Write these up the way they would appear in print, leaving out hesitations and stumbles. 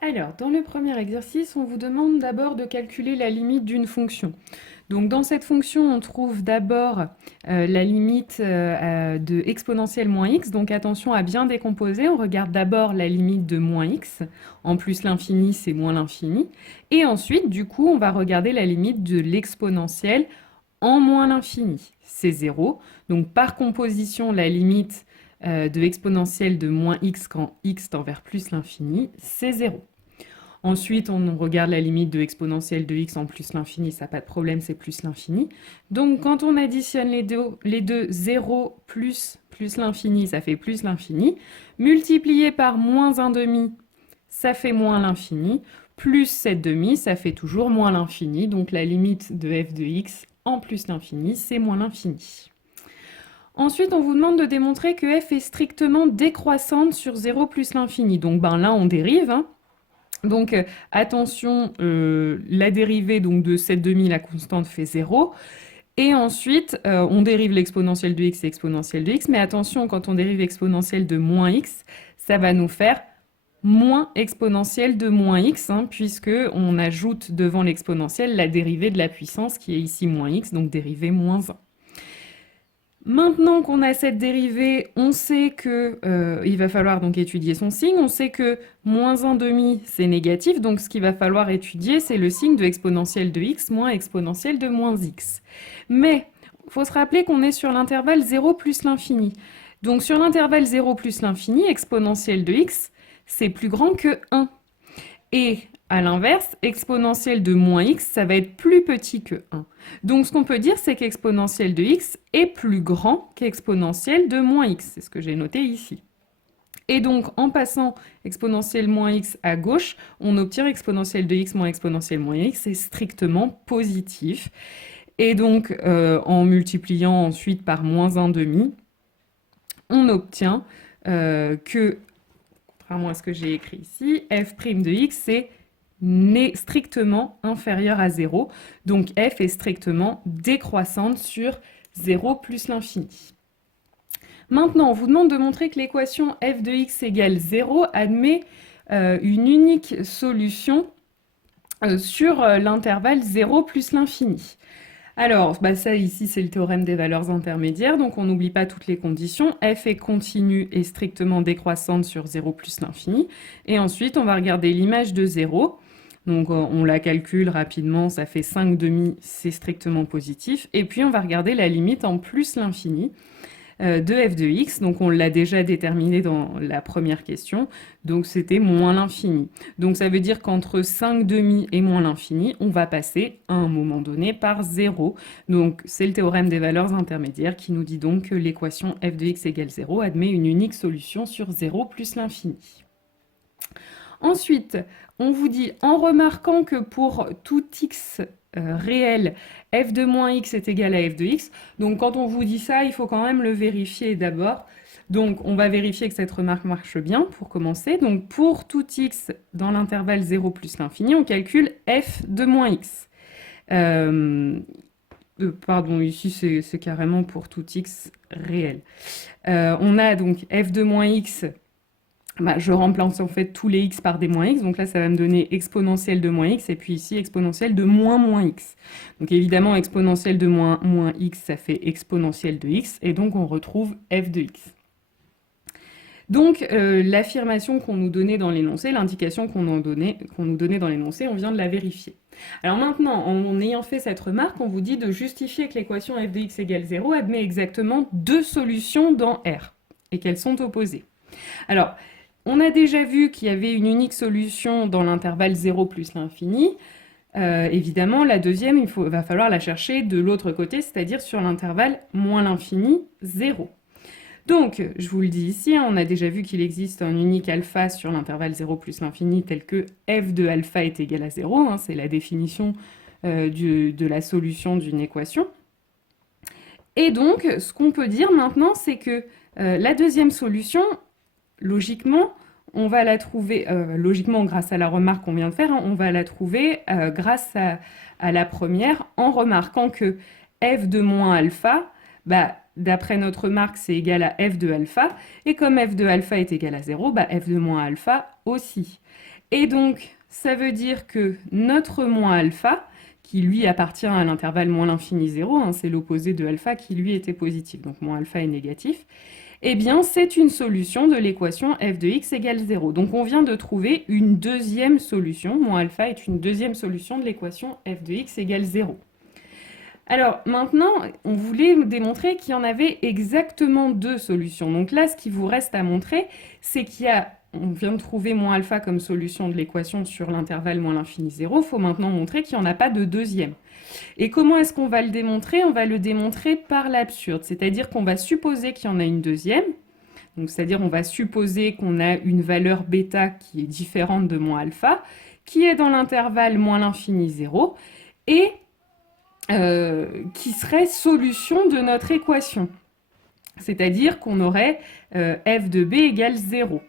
Alors, dans le premier exercice, on vous demande d'abord de calculer la limite d'une fonction. Donc, dans cette fonction, on trouve d'abord la limite de exponentielle moins x. Donc, attention à bien décomposer. On regarde d'abord la limite de moins x. En plus, l'infini, c'est moins l'infini. Et ensuite, du coup, on va regarder la limite de l'exponentielle en moins l'infini. C'est 0. Donc, par composition, la limite de exponentielle de moins x quand x tend vers plus l'infini, c'est 0. Ensuite, on regarde la limite de exponentielle de x en plus l'infini, ça n'a pas de problème, c'est plus l'infini. Donc quand on additionne les deux 0 plus l'infini, ça fait plus l'infini. Multiplié par moins 1 demi, ça fait moins l'infini. Plus 7 demi, ça fait toujours moins l'infini. Donc la limite de f de x en plus l'infini, c'est moins l'infini. Ensuite, on vous demande de démontrer que f est strictement décroissante sur 0 plus l'infini. Donc là, on dérive. Donc attention, la dérivée donc, de 7 demi, la constante fait 0. Et ensuite, on dérive l'exponentielle de x et exponentielle de x. Mais attention, quand on dérive exponentielle de moins x, ça va nous faire moins exponentielle de moins x, puisque on ajoute devant l'exponentielle la dérivée de la puissance qui est ici moins x, donc dérivée moins 1. Maintenant qu'on a cette dérivée, on sait que il va falloir donc étudier son signe. On sait que moins 1 demi, c'est négatif. Donc ce qu'il va falloir étudier, c'est le signe de exponentielle de x moins exponentielle de moins x. Mais il faut se rappeler qu'on est sur l'intervalle 0 plus l'infini. Donc sur l'intervalle 0 plus l'infini, exponentielle de x, c'est plus grand que 1. Et à l'inverse, exponentielle de moins x, ça va être plus petit que 1. Donc ce qu'on peut dire, c'est qu'exponentielle de x est plus grand qu'exponentielle de moins x. C'est ce que j'ai noté ici. Et donc, en passant exponentielle moins x à gauche, on obtient exponentielle de x moins exponentielle moins x. C'est strictement positif. Et donc, en multipliant ensuite par moins 1 demi, on obtient que, contrairement à ce que j'ai écrit ici, f' de x, c'est n'est strictement inférieure à 0. Donc f est strictement décroissante sur 0 plus l'infini. Maintenant, on vous demande de montrer que l'équation f de x égale 0 admet une unique solution sur l'intervalle 0 plus l'infini. Alors, ça ici, c'est le théorème des valeurs intermédiaires, donc on n'oublie pas toutes les conditions. F est continue et strictement décroissante sur 0 plus l'infini. Et ensuite, on va regarder l'image de 0. Donc on la calcule rapidement, ça fait 5 demi, c'est strictement positif. Et puis on va regarder la limite en plus l'infini de f de x. Donc on l'a déjà déterminé dans la première question. Donc c'était moins l'infini. Donc ça veut dire qu'entre 5 demi et moins l'infini, on va passer à un moment donné par 0. Donc c'est le théorème des valeurs intermédiaires qui nous dit donc que l'équation f de x égale 0 admet une unique solution sur 0 plus l'infini. Ensuite, on vous dit, en remarquant que pour tout x réel, f de moins x est égal à f de x. Donc quand on vous dit ça, il faut quand même le vérifier d'abord. Donc on va vérifier que cette remarque marche bien pour commencer. Donc pour tout x dans l'intervalle 0 plus l'infini, on calcule f de moins x. Pardon, ici c'est carrément pour tout x réel. On a donc f de moins x. Je remplace en fait tous les x par des moins x, donc là ça va me donner exponentielle de moins x, et puis ici exponentielle de moins x. Donc évidemment exponentielle de moins x, ça fait exponentielle de x, et donc on retrouve f de x. Donc l'affirmation qu'on nous donnait dans l'énoncé, l'indication qu'on nous donnait dans l'énoncé, on vient de la vérifier. Alors maintenant, en ayant fait cette remarque, on vous dit de justifier que l'équation f de x égale 0 admet exactement deux solutions dans R, et qu'elles sont opposées. Alors, on a déjà vu qu'il y avait une unique solution dans l'intervalle 0 plus l'infini. Évidemment, la deuxième, va falloir la chercher de l'autre côté, c'est-à-dire sur l'intervalle moins l'infini, 0. Donc, je vous le dis ici, on a déjà vu qu'il existe un unique alpha sur l'intervalle 0 plus l'infini tel que f de alpha est égal à 0. C'est la définition de la solution d'une équation. Et donc, ce qu'on peut dire maintenant, c'est que la deuxième solution, logiquement, on va la trouver, logiquement grâce à la remarque qu'on vient de faire, on va la trouver grâce à la première en remarquant que f de moins alpha, d'après notre remarque, c'est égal à f de alpha, et comme f de alpha est égal à 0, f de moins alpha aussi. Et donc, ça veut dire que notre moins alpha, qui lui appartient à l'intervalle moins l'infini 0, hein, c'est l'opposé de alpha qui lui était positif, donc moins alpha est négatif, eh bien c'est une solution de l'équation f de x égale 0. Donc on vient de trouver une deuxième solution, moins alpha est une deuxième solution de l'équation f de x égale 0. Alors maintenant, on voulait démontrer qu'il y en avait exactement deux solutions. Donc là, ce qui vous reste à montrer, c'est on vient de trouver moins alpha comme solution de l'équation sur l'intervalle moins l'infini 0. Il faut maintenant montrer qu'il n'y en a pas de deuxième. Et comment est-ce qu'on va le démontrer? On va le démontrer par l'absurde, c'est-à-dire qu'on va supposer qu'il y en a une deuxième. Donc c'est-à-dire on va supposer qu'on a une valeur bêta qui est différente de moins alpha, qui est dans l'intervalle moins l'infini 0, et qui serait solution de notre équation. C'est-à-dire qu'on aurait f de b égale 0.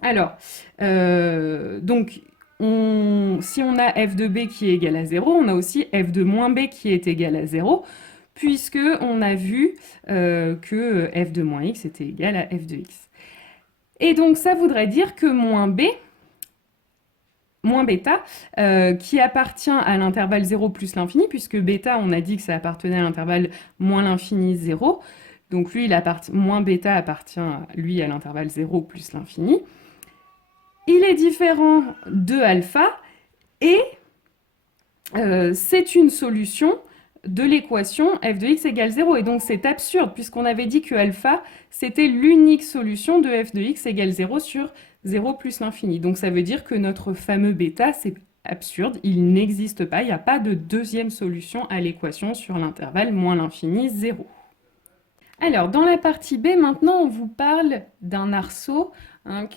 Alors, donc, si on a f de b qui est égal à 0, on a aussi f de moins b qui est égal à 0, puisque on a vu que f de moins x était égal à f de x. Et donc, ça voudrait dire que moins bêta, qui appartient à l'intervalle 0 plus l'infini, puisque bêta, on a dit que ça appartenait à l'intervalle moins l'infini 0, donc lui, moins bêta appartient, lui, à l'intervalle 0 plus l'infini. Il est différent de alpha, et c'est une solution de l'équation f de x égale 0, et donc c'est absurde, puisqu'on avait dit que alpha, c'était l'unique solution de f de x égale 0 sur 0 plus l'infini. Donc ça veut dire que notre fameux bêta, c'est absurde, il n'existe pas, il n'y a pas de deuxième solution à l'équation sur l'intervalle moins l'infini 0. Alors, dans la partie B, maintenant, on vous parle d'un arceau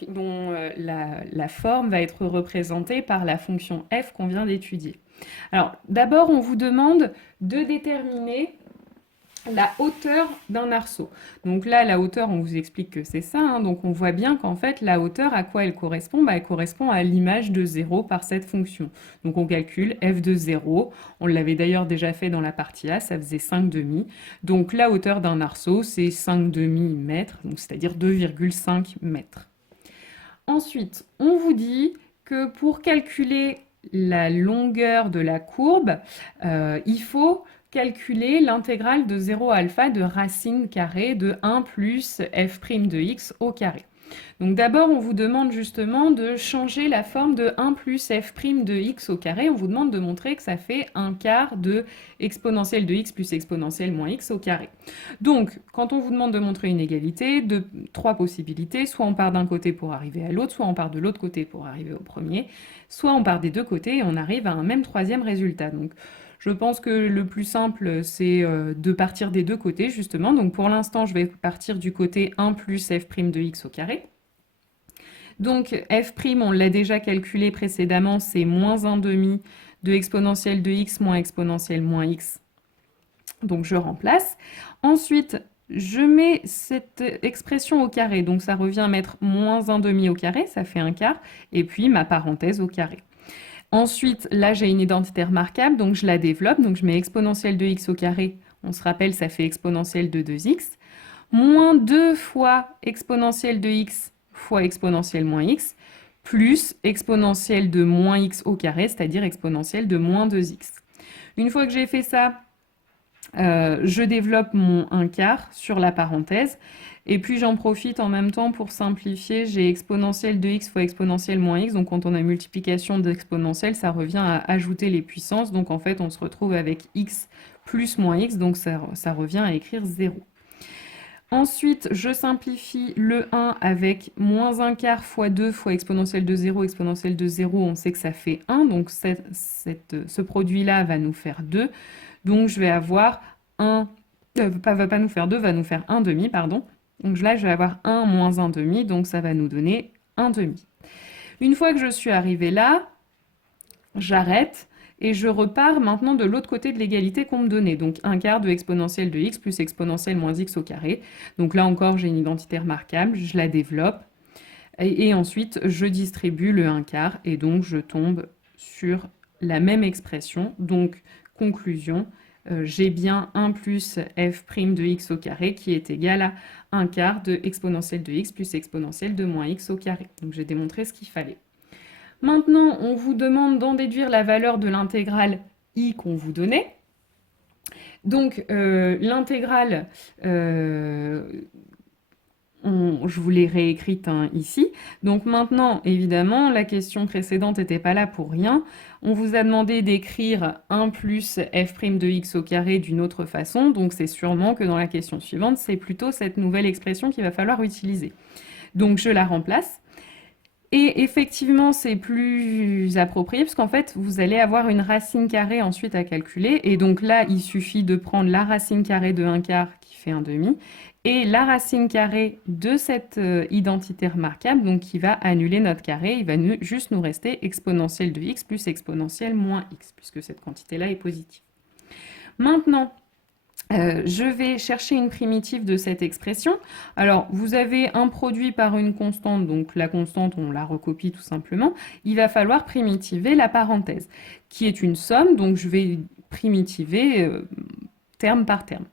dont la forme va être représentée par la fonction f qu'on vient d'étudier. Alors, d'abord, on vous demande de déterminer la hauteur d'un arceau. Donc là, la hauteur, on vous explique que c'est ça. Donc on voit bien qu'en fait, la hauteur, à quoi elle correspond? Elle correspond à l'image de 0 par cette fonction. Donc on calcule f de 0. On l'avait d'ailleurs déjà fait dans la partie A, ça faisait 5 demi. Donc la hauteur d'un arceau, c'est 5 demi-mètres, c'est-à-dire 2,5 mètres. Ensuite, on vous dit que pour calculer la longueur de la courbe, il faut calculer l'intégrale de 0 à alpha de racine carrée de 1 plus f' de x au carré. Donc d'abord, on vous demande justement de changer la forme de 1 plus f' de x au carré. On vous demande de montrer que ça fait un quart de exponentielle de x plus exponentielle moins x au carré. Donc, quand on vous demande de montrer une égalité, trois possibilités. Soit on part d'un côté pour arriver à l'autre, soit on part de l'autre côté pour arriver au premier, soit on part des deux côtés et on arrive à un même troisième résultat. Donc, je pense que le plus simple, c'est de partir des deux côtés, justement. Donc pour l'instant, je vais partir du côté 1 plus f' de x au carré. Donc f', on l'a déjà calculé précédemment, c'est moins 1 demi de exponentielle de x moins exponentielle moins x. Donc je remplace. Ensuite, je mets cette expression au carré. Donc ça revient à mettre moins 1 demi au carré, ça fait un quart. Et puis ma parenthèse au carré. Ensuite, là, j'ai une identité remarquable, donc je la développe. Donc je mets exponentielle de x au carré. On se rappelle, ça fait exponentielle de 2x. Moins 2 fois exponentielle de x fois exponentielle moins x, plus exponentielle de moins x au carré, c'est-à-dire exponentielle de moins 2x. Une fois que j'ai fait ça, je développe mon 1 quart sur la parenthèse. Et puis j'en profite en même temps pour simplifier, j'ai exponentielle de x fois exponentielle moins x, donc quand on a multiplication d'exponentielle, ça revient à ajouter les puissances, donc en fait on se retrouve avec x plus moins x, donc ça revient à écrire 0. Ensuite, je simplifie le 1 avec moins 1 quart fois 2 fois exponentielle de 0, on sait que ça fait 1, donc ce produit-là va nous faire 2, donc je vais avoir 1, va pas nous faire 2, va nous faire 1 demi, pardon. Donc là, je vais avoir 1 moins 1 demi, donc ça va nous donner 1 demi. Une fois que je suis arrivée là, j'arrête et je repars maintenant de l'autre côté de l'égalité qu'on me donnait. Donc 1 quart de exponentielle de x plus exponentielle moins x au carré. Donc là encore, j'ai une identité remarquable, je la développe. Et ensuite, je distribue le 1 quart et donc je tombe sur la même expression. Donc, conclusion, j'ai bien 1 plus f' de x au carré qui est égal à 1 quart de exponentielle de x plus exponentielle de moins x au carré. Donc j'ai démontré ce qu'il fallait. Maintenant, on vous demande d'en déduire la valeur de l'intégrale I qu'on vous donnait. Donc, l'intégrale, je vous l'ai réécrite ici. Donc maintenant, évidemment, la question précédente n'était pas là pour rien. On vous a demandé d'écrire 1 plus f' de x au carré d'une autre façon. Donc c'est sûrement que dans la question suivante, c'est plutôt cette nouvelle expression qu'il va falloir utiliser. Donc je la remplace. Et effectivement, c'est plus approprié parce qu'en fait, vous allez avoir une racine carrée ensuite à calculer. Et donc là, il suffit de prendre la racine carrée de 1 quart qui fait 1 demi et la racine carrée de cette identité remarquable, donc qui va annuler notre carré. Il va juste nous rester exponentielle de x plus exponentielle moins x, puisque cette quantité-là est positive. Maintenant, je vais chercher une primitive de cette expression. Alors, vous avez un produit par une constante, donc la constante, on la recopie tout simplement. Il va falloir primitiver la parenthèse, qui est une somme, donc je vais primitiver terme par terme.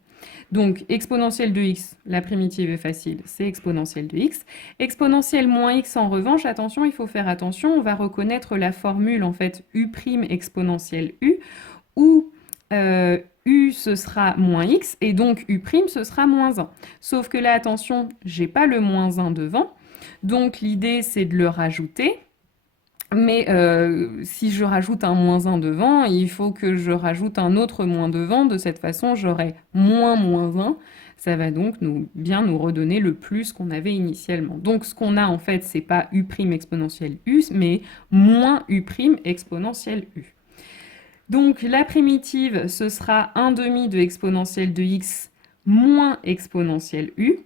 Donc, exponentielle de x, la primitive est facile, c'est exponentielle de x. Exponentielle moins x, en revanche, attention, il faut faire attention, on va reconnaître la formule, en fait, u' exponentielle u, où u ce sera moins x, et donc u' ce sera moins 1. Sauf que là, attention, j'ai pas le moins 1 devant, donc l'idée c'est de le rajouter, mais si je rajoute un moins 1 devant, il faut que je rajoute un autre moins devant, de cette façon j'aurai moins 1, ça va donc bien nous redonner le plus qu'on avait initialement. Donc ce qu'on a en fait, c'est pas u' exponentielle u, mais moins u' exponentielle u. Donc la primitive, ce sera 1 demi de exponentielle de x moins exponentielle u,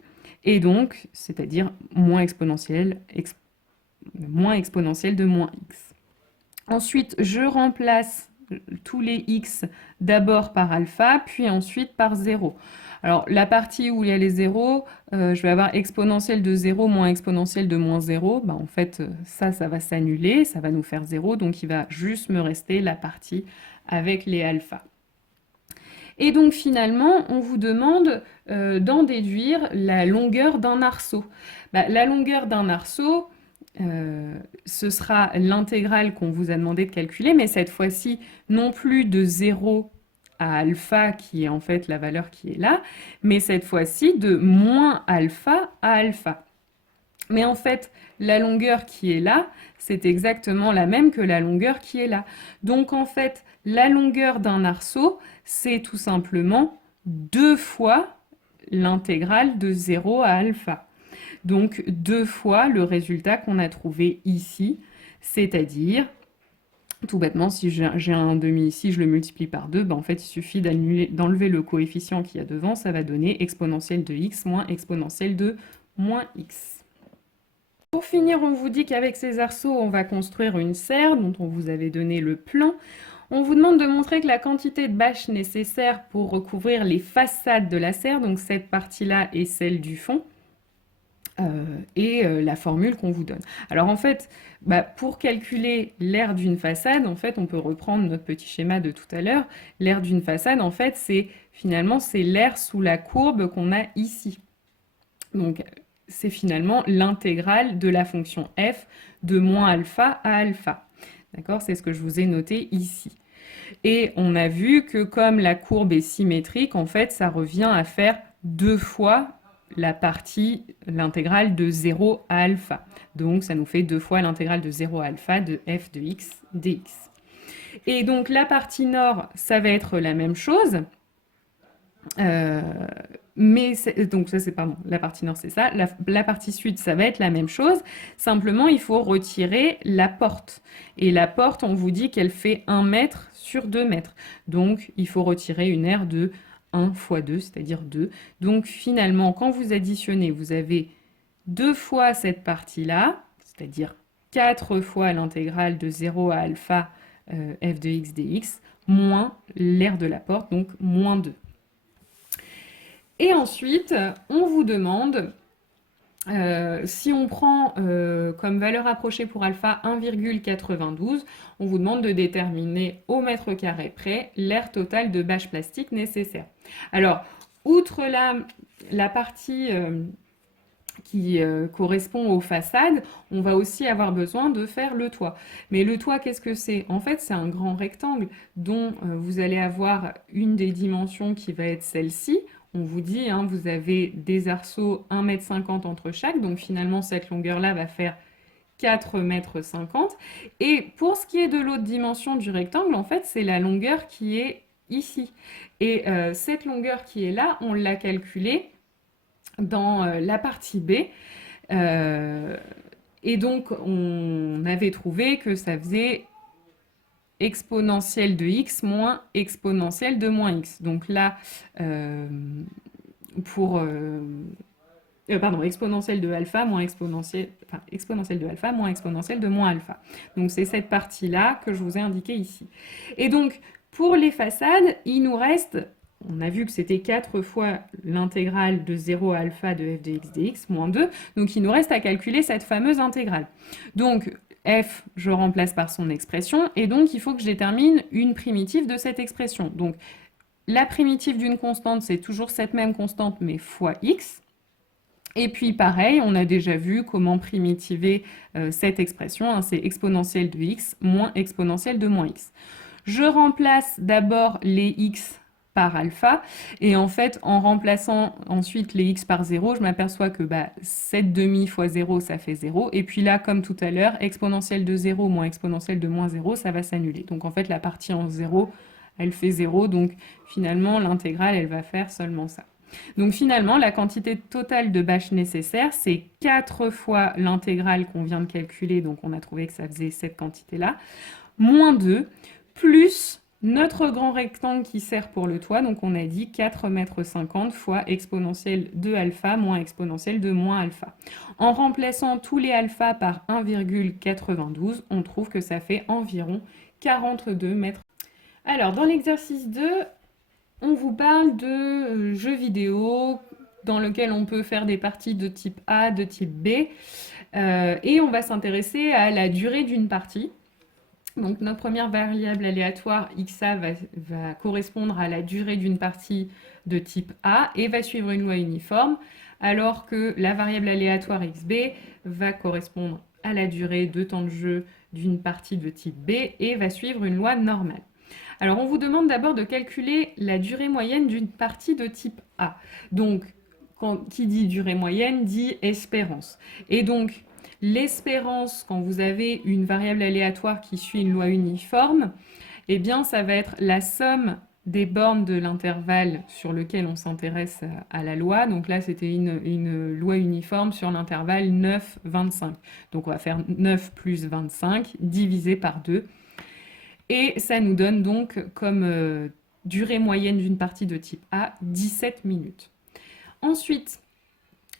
et donc, c'est-à-dire moins exponentielle de moins x. Ensuite, je remplace tous les x d'abord par alpha, puis ensuite par 0. Alors, la partie où il y a les zéros, je vais avoir exponentielle de 0 moins exponentielle de moins 0. En fait, ça va s'annuler, ça va nous faire 0, donc il va juste me rester la partie avec les alphas. Et donc finalement, on vous demande d'en déduire la longueur d'un arceau. La longueur d'un arceau, ce sera l'intégrale qu'on vous a demandé de calculer, mais cette fois-ci, non plus de 0 à alpha, qui est en fait la valeur qui est là, mais cette fois-ci de moins alpha à alpha. Mais en fait, la longueur qui est là, c'est exactement la même que la longueur qui est là. Donc en fait, la longueur d'un arceau, c'est tout simplement 2 fois l'intégrale de 0 à alpha. Donc 2 fois le résultat qu'on a trouvé ici, c'est-à-dire, tout bêtement, si j'ai un demi ici, je le multiplie par 2, en fait, il suffit d'enlever le coefficient qu'il y a devant, ça va donner exponentielle de x moins exponentielle de moins x. Pour finir, on vous dit qu'avec ces arceaux, on va construire une serre dont on vous avait donné le plan. On vous demande de montrer que la quantité de bâches nécessaire pour recouvrir les façades de la serre, donc cette partie-là est celle du fond, et la formule qu'on vous donne. Alors en fait, pour calculer l'aire d'une façade, en fait, on peut reprendre notre petit schéma de tout à l'heure. L'aire d'une façade, en fait, c'est l'aire sous la courbe qu'on a ici. Donc c'est finalement l'intégrale de la fonction f de moins alpha à alpha. D'accord? C'est ce que je vous ai noté ici. Et on a vu que comme la courbe est symétrique, en fait, ça revient à faire 2 fois l'intégrale de 0 à alpha. Donc ça nous fait 2 fois l'intégrale de 0 à alpha de f de x dx. Et donc la partie nord, ça va être la même chose. Donc ça c'est, pardon, la partie nord c'est ça, la partie sud ça va être la même chose, simplement il faut retirer la porte. Et la porte, on vous dit qu'elle fait 1 mètre sur 2 mètres. Donc il faut retirer une aire de 1 fois 2, c'est-à-dire 2. Donc finalement, quand vous additionnez, vous avez 2 fois cette partie-là, c'est-à-dire 4 fois l'intégrale de 0 à alpha f de x dx, moins l'aire de la porte, donc moins 2. Et ensuite, on vous demande, si on prend comme valeur approchée pour alpha 1,92, on vous demande de déterminer au mètre carré près l'aire totale de bâches plastiques nécessaire. Alors, outre la partie qui correspond aux façades, on va aussi avoir besoin de faire le toit. Mais le toit, qu'est-ce que c'est? En fait, c'est un grand rectangle dont vous allez avoir une des dimensions qui va être celle-ci. On vous dit, hein, vous avez des arceaux 1,50 m entre chaque, donc finalement cette longueur-là va faire 4,50 m. Et pour ce qui est de l'autre dimension du rectangle, en fait, c'est la longueur qui est ici. Et cette longueur qui est là, on l'a calculée dans la partie B. Et donc, on avait trouvé que ça faisait exponentielle de x moins exponentielle de moins x. Donc là, pardon, exponentielle de alpha moins exponentielle de alpha moins exponentielle de moins alpha. Donc c'est cette partie-là que je vous ai indiquée ici. Et donc, pour les façades, il nous reste, on a vu que c'était 4 fois l'intégrale de 0 à alpha de f de x dx, moins 2, donc il nous reste à calculer cette fameuse intégrale. Donc, f, je remplace par son expression, et donc il faut que je détermine une primitive de cette expression. Donc, la primitive d'une constante, c'est toujours cette même constante, mais fois x. Et puis pareil, on a déjà vu comment primitiver cette expression, hein, c'est exponentielle de x moins exponentielle de moins x. Je remplace d'abord les x par alpha, et en fait, en remplaçant ensuite les x par 0, je m'aperçois que 7 demi fois 0, ça fait 0, et puis là, comme tout à l'heure, exponentielle de 0 moins exponentielle de moins 0, ça va s'annuler. Donc en fait, la partie en 0, elle fait 0, donc finalement, l'intégrale, elle va faire seulement ça. Donc finalement, la quantité totale de bâches nécessaire, c'est 4 fois l'intégrale qu'on vient de calculer, donc on a trouvé que ça faisait cette quantité-là, moins 2, plus notre grand rectangle qui sert pour le toit, donc on a dit 4,50 m fois exponentielle de alpha moins exponentielle de moins alpha. En remplaçant tous les alpha par 1,92, on trouve que ça fait environ 42 mètres. Alors, dans l'exercice 2, on vous parle de jeux vidéo dans lequel on peut faire des parties de type A, de type B, et on va s'intéresser à la durée d'une partie. Donc notre première variable aléatoire xa va correspondre à la durée d'une partie de type A et va suivre une loi uniforme, alors que la variable aléatoire xb va correspondre à la durée de temps de jeu d'une partie de type B et va suivre une loi normale. Alors on vous demande d'abord de calculer la durée moyenne d'une partie de type A. Donc qui dit durée moyenne dit espérance. Et donc l'espérance, quand vous avez une variable aléatoire qui suit une loi uniforme, eh bien ça va être la somme des bornes de l'intervalle sur lequel on s'intéresse à la loi. Donc là, c'était une loi uniforme sur l'intervalle 9, 25. Donc on va faire 9 plus 25 divisé par 2. Et ça nous donne donc comme durée moyenne d'une partie de type A, 17 minutes. Ensuite,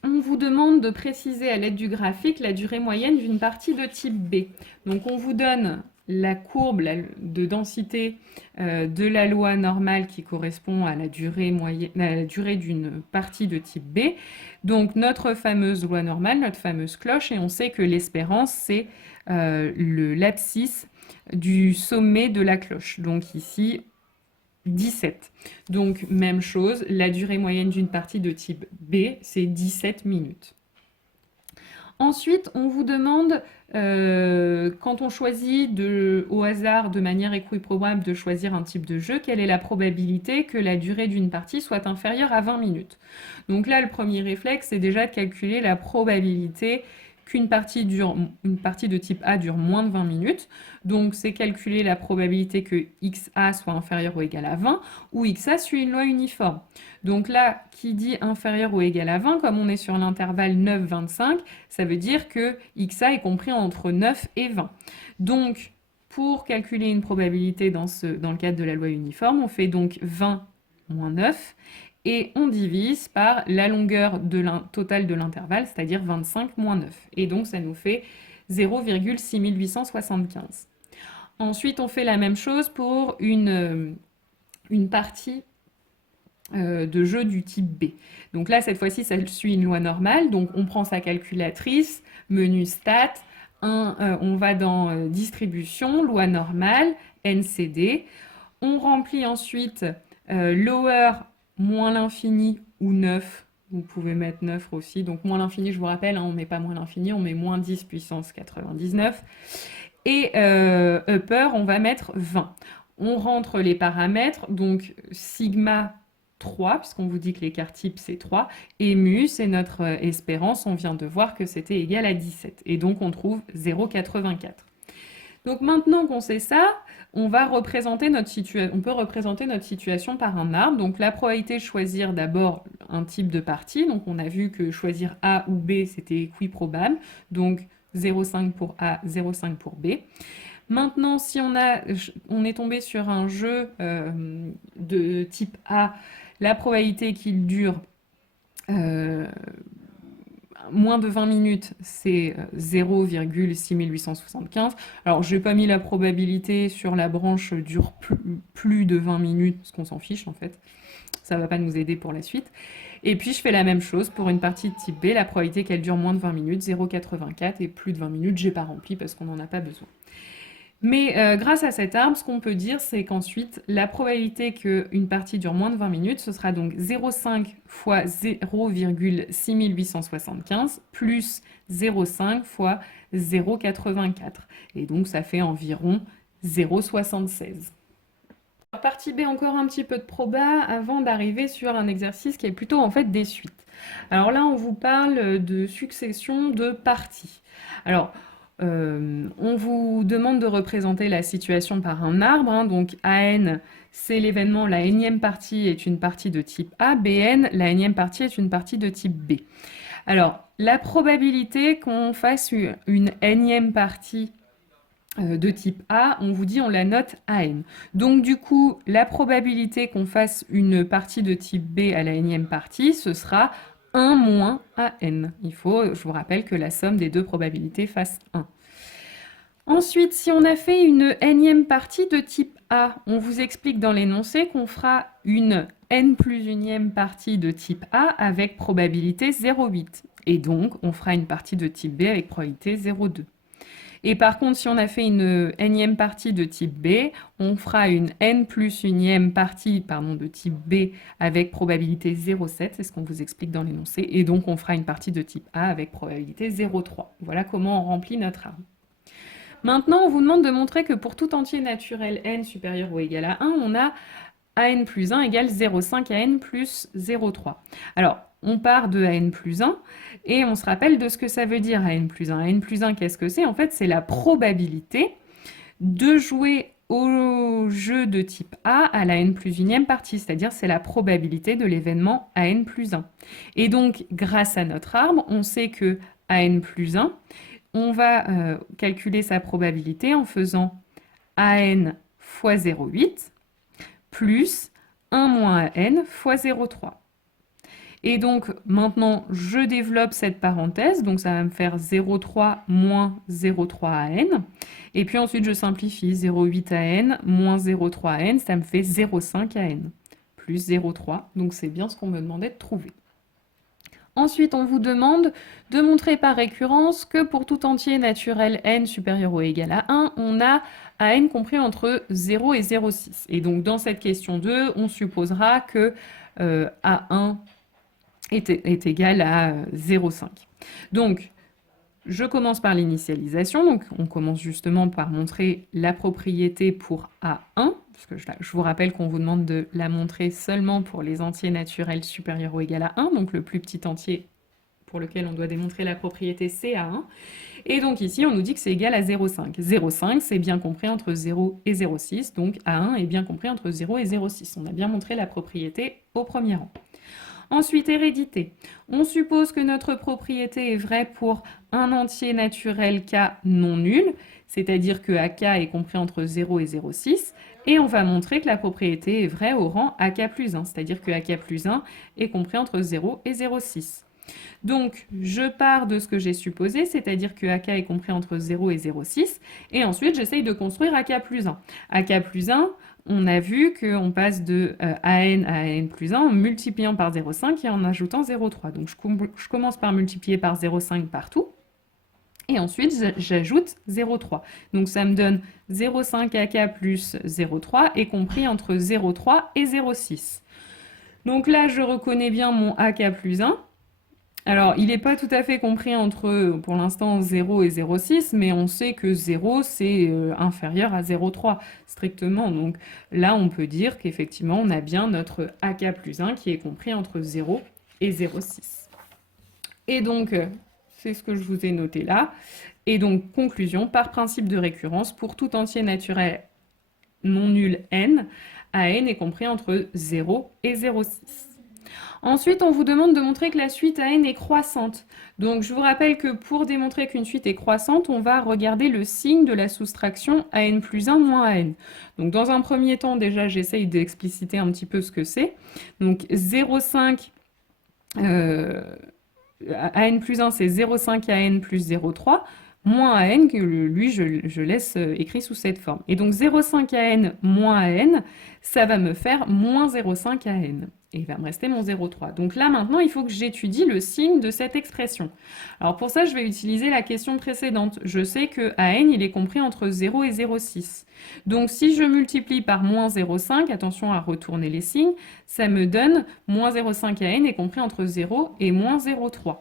on vous demande de préciser à l'aide du graphique la durée moyenne d'une partie de type B. Donc on vous donne la courbe de densité de la loi normale qui correspond à la durée d'une partie de type B. Donc notre fameuse loi normale, notre fameuse cloche, et on sait que l'espérance, c'est l'abscisse du sommet de la cloche. Donc ici, 17. Donc même chose, la durée moyenne d'une partie de type B, c'est 17 minutes. Ensuite, on vous demande, quand on choisit au hasard, de manière équiprobable, de choisir un type de jeu, quelle est la probabilité que la durée d'une partie soit inférieure à 20 minutes. Donc là, le premier réflexe, c'est déjà de calculer la probabilité qu'une partie de type A dure moins de 20 minutes. Donc c'est calculer la probabilité que XA soit inférieur ou égal à 20, ou XA suit une loi uniforme. Donc là, qui dit inférieur ou égal à 20, comme on est sur l'intervalle 9-25, ça veut dire que XA est compris entre 9 et 20. Donc, pour calculer une probabilité dans le cadre de la loi uniforme, on fait donc 20 moins 9, et on divise par la longueur totale de l'intervalle, c'est-à-dire 25 moins 9. Et donc ça nous fait 0,6875. Ensuite, on fait la même chose pour une partie de jeu du type B. Donc là, cette fois-ci, ça suit une loi normale. Donc on prend sa calculatrice, menu stat, on va dans distribution, loi normale, NCD. On remplit ensuite lower moins l'infini ou 9 Vous pouvez mettre 9 aussi. Donc moins l'infini, je vous rappelle, hein, on ne met pas moins l'infini, on met moins 10 puissance 99. Et upper, on va mettre 20. On rentre les paramètres, donc sigma 3, puisqu'on vous dit que l'écart type c'est 3, et mu c'est notre espérance, on vient de voir que c'était égal à 17. Et donc on trouve 0,84. Donc maintenant qu'on sait ça, on va représenter on peut représenter notre situation par un arbre. Donc la probabilité de choisir d'abord un type de partie. Donc on a vu que choisir A ou B, c'était équiprobable. Donc 0,5 pour A, 0,5 pour B. Maintenant, si on est tombé sur un jeu de type A, la probabilité qu'il dure moins de 20 minutes, c'est 0,6875. Alors, je n'ai pas mis la probabilité sur la branche dure plus de 20 minutes, parce qu'on s'en fiche en fait. Ça ne va pas nous aider pour la suite. Et puis, je fais la même chose pour une partie de type B, la probabilité qu'elle dure moins de 20 minutes, 0,84, et plus de 20 minutes, je n'ai pas rempli parce qu'on n'en a pas besoin. Mais grâce à cet arbre, ce qu'on peut dire, c'est qu'ensuite, la probabilité qu'une partie dure moins de 20 minutes, ce sera donc 0,5 fois 0,6875 plus 0,5 fois 0,84. Et donc, ça fait environ 0,76. Partie B, encore un petit peu de proba avant d'arriver sur un exercice qui est plutôt en fait des suites. Alors là, on vous parle de succession de parties. Alors, on vous demande de représenter la situation par un arbre, hein, donc AN, c'est l'événement, la énième partie est une partie de type A, BN, la énième partie est une partie de type B. Alors, la probabilité qu'on fasse une énième partie de type A, on vous dit on la note AN. Donc du coup, la probabilité qu'on fasse une partie de type B à la énième partie, ce sera 1 moins AN. Je vous rappelle que la somme des deux probabilités fasse 1. Ensuite, si on a fait une énième partie de type A, on vous explique dans l'énoncé qu'on fera une n plus unième partie de type A avec probabilité 0,8. Et donc, on fera une partie de type B avec probabilité 0,2. Et par contre, si on a fait une énième partie de type B, on fera une n plus unième partie de type B avec probabilité 0,7, c'est ce qu'on vous explique dans l'énoncé, et donc on fera une partie de type A avec probabilité 0,3. Voilà comment on remplit notre arbre. Maintenant, on vous demande de montrer que pour tout entier naturel n supérieur ou égal à 1, on a an plus 1 égale 0,5 à n plus 0,3. Alors, on part de an plus 1 et on se rappelle de ce que ça veut dire an plus 1. An plus 1, qu'est-ce que c'est? En fait, c'est la probabilité de jouer au jeu de type A à la n plus unième partie, c'est-à-dire c'est la probabilité de l'événement an plus 1. Et donc, grâce à notre arbre, on sait que an plus 1, on va calculer sa probabilité en faisant an fois 0,8 plus 1 moins an fois 0,3. Et donc, maintenant, je développe cette parenthèse. Donc, ça va me faire 0,3 moins 0,3 à n. Et puis ensuite, je simplifie. 0,8 à n moins 0,3 à n, ça me fait 0,5 à n plus 0,3. Donc, c'est bien ce qu'on me demandait de trouver. Ensuite, on vous demande de montrer par récurrence que pour tout entier naturel n supérieur ou égal à 1, on a an compris entre 0 et 0,6. Et donc, dans cette question 2, on supposera que A1 est égal à 0,5. Donc, je commence par l'initialisation. Donc, on commence justement par montrer la propriété pour A1, parce que je vous rappelle qu'on vous demande de la montrer seulement pour les entiers naturels supérieurs ou égal à 1, donc le plus petit entier pour lequel on doit démontrer la propriété, c'est A1. Et donc ici, on nous dit que c'est égal à 0,5. 0,5, c'est bien compris entre 0 et 0,6, donc A1 est bien compris entre 0 et 0,6. On a bien montré la propriété au premier rang. Ensuite, hérédité. On suppose que notre propriété est vraie pour un entier naturel K non nul, c'est-à-dire que AK est compris entre 0 et 0,6, et on va montrer que la propriété est vraie au rang AK plus 1, c'est-à-dire que AK plus 1 est compris entre 0 et 0,6. Donc, je pars de ce que j'ai supposé, c'est-à-dire que AK est compris entre 0 et 0,6, et ensuite j'essaye de construire AK plus 1. AK plus 1, on a vu qu'on passe de AN à AN plus 1 en multipliant par 0,5 et en ajoutant 0,3. Donc je commence par multiplier par 0,5 partout. Et ensuite, j'ajoute 0,3. Donc ça me donne 0,5 AK plus 0,3 est compris entre 0,3 et 0,6. Donc là, je reconnais bien mon AK plus 1. Alors, il n'est pas tout à fait compris entre, pour l'instant, 0 et 0,6, mais on sait que 0, c'est inférieur à 0,3, strictement. Donc là, on peut dire qu'effectivement, on a bien notre AK plus 1 qui est compris entre 0 et 0,6. Et donc, c'est ce que je vous ai noté là. Et donc, conclusion, par principe de récurrence, pour tout entier naturel non nul n, AN est compris entre 0 et 0,6. Ensuite, on vous demande de montrer que la suite AN est croissante. Donc, je vous rappelle que pour démontrer qu'une suite est croissante, on va regarder le signe de la soustraction AN plus 1 moins AN. Donc, dans un premier temps, déjà, j'essaye d'expliciter un petit peu ce que c'est. Donc, 0,5... AN plus 1, c'est 0,5 AN plus 0,3, moins AN, que lui, je laisse écrit sous cette forme. Et donc 0,5 AN moins AN, ça va me faire moins 0,5 AN. Et il va me rester mon 0,3. Donc là, maintenant, il faut que j'étudie le signe de cette expression. Alors pour ça, je vais utiliser la question précédente. Je sais que AN, il est compris entre 0 et 0,6. Donc si je multiplie par moins 0,5, attention à retourner les signes, ça me donne moins 0,5 AN est compris entre 0 et moins 0,3.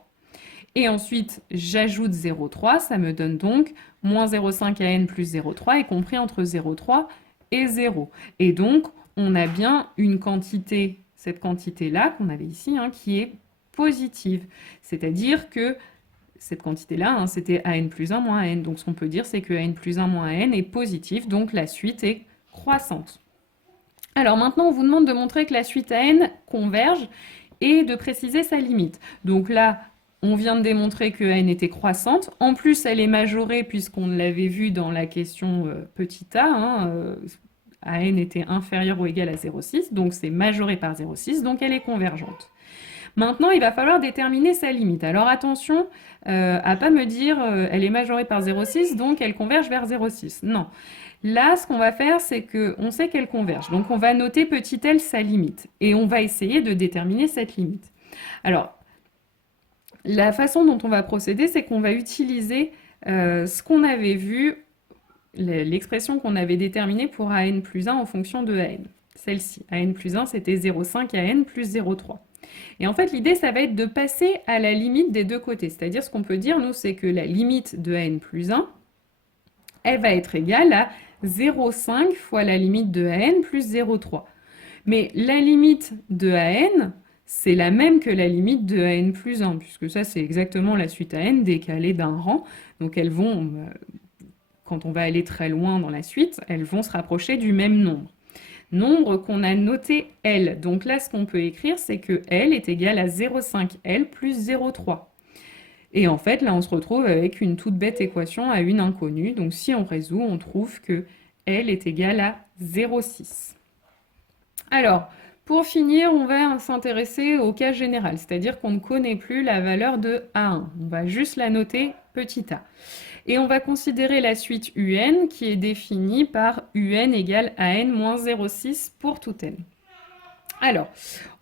Et ensuite, j'ajoute 0,3, ça me donne donc moins 0,5 AN plus 0,3 est compris entre 0,3 et 0. Et donc, on a bien une quantité, cette quantité-là qu'on avait ici, hein, qui est positive. C'est-à-dire que cette quantité-là, hein, c'était AN plus 1 moins AN. Donc, ce qu'on peut dire, c'est que AN plus 1 moins AN est positif, donc la suite est croissante. Alors maintenant, on vous demande de montrer que la suite AN converge et de préciser sa limite. Donc là, on vient de démontrer que AN était croissante. En plus, elle est majorée puisqu'on l'avait vu dans la question petit a. Hein, AN était inférieur ou égal à 0,6, donc c'est majoré par 0,6, donc elle est convergente. Maintenant, il va falloir déterminer sa limite. Alors attention à pas me dire elle est majorée par 0,6, donc elle converge vers 0,6. Non. Là, ce qu'on va faire, c'est qu'on sait qu'elle converge. Donc on va noter petit l sa limite. Et on va essayer de déterminer cette limite. Alors, la façon dont on va procéder, c'est qu'on va utiliser ce qu'on avait vu, l'expression qu'on avait déterminée pour AN plus 1 en fonction de AN. Celle-ci, AN plus 1, c'était 0,5 AN plus 0,3. Et en fait, l'idée, ça va être de passer à la limite des deux côtés. C'est-à-dire, ce qu'on peut dire, nous, c'est que la limite de AN plus 1, elle va être égale à 0,5 fois la limite de AN plus 0,3. Mais la limite de AN, c'est la même que la limite de AN plus 1, puisque ça, c'est exactement la suite AN décalée d'un rang. Donc, elles vont, quand on va aller très loin dans la suite, elles vont se rapprocher du même nombre. Nombre qu'on a noté L. Donc là, ce qu'on peut écrire, c'est que L est égal à 0,5 L plus 0,3. Et en fait, là, on se retrouve avec une toute bête équation à une inconnue. Donc si on résout, on trouve que L est égal à 0,6. Alors, pour finir, on va s'intéresser au cas général, c'est-à-dire qu'on ne connaît plus la valeur de A1. On va juste la noter petit a. Et on va considérer la suite UN qui est définie par UN égale AN moins 0,6 pour tout n. Alors,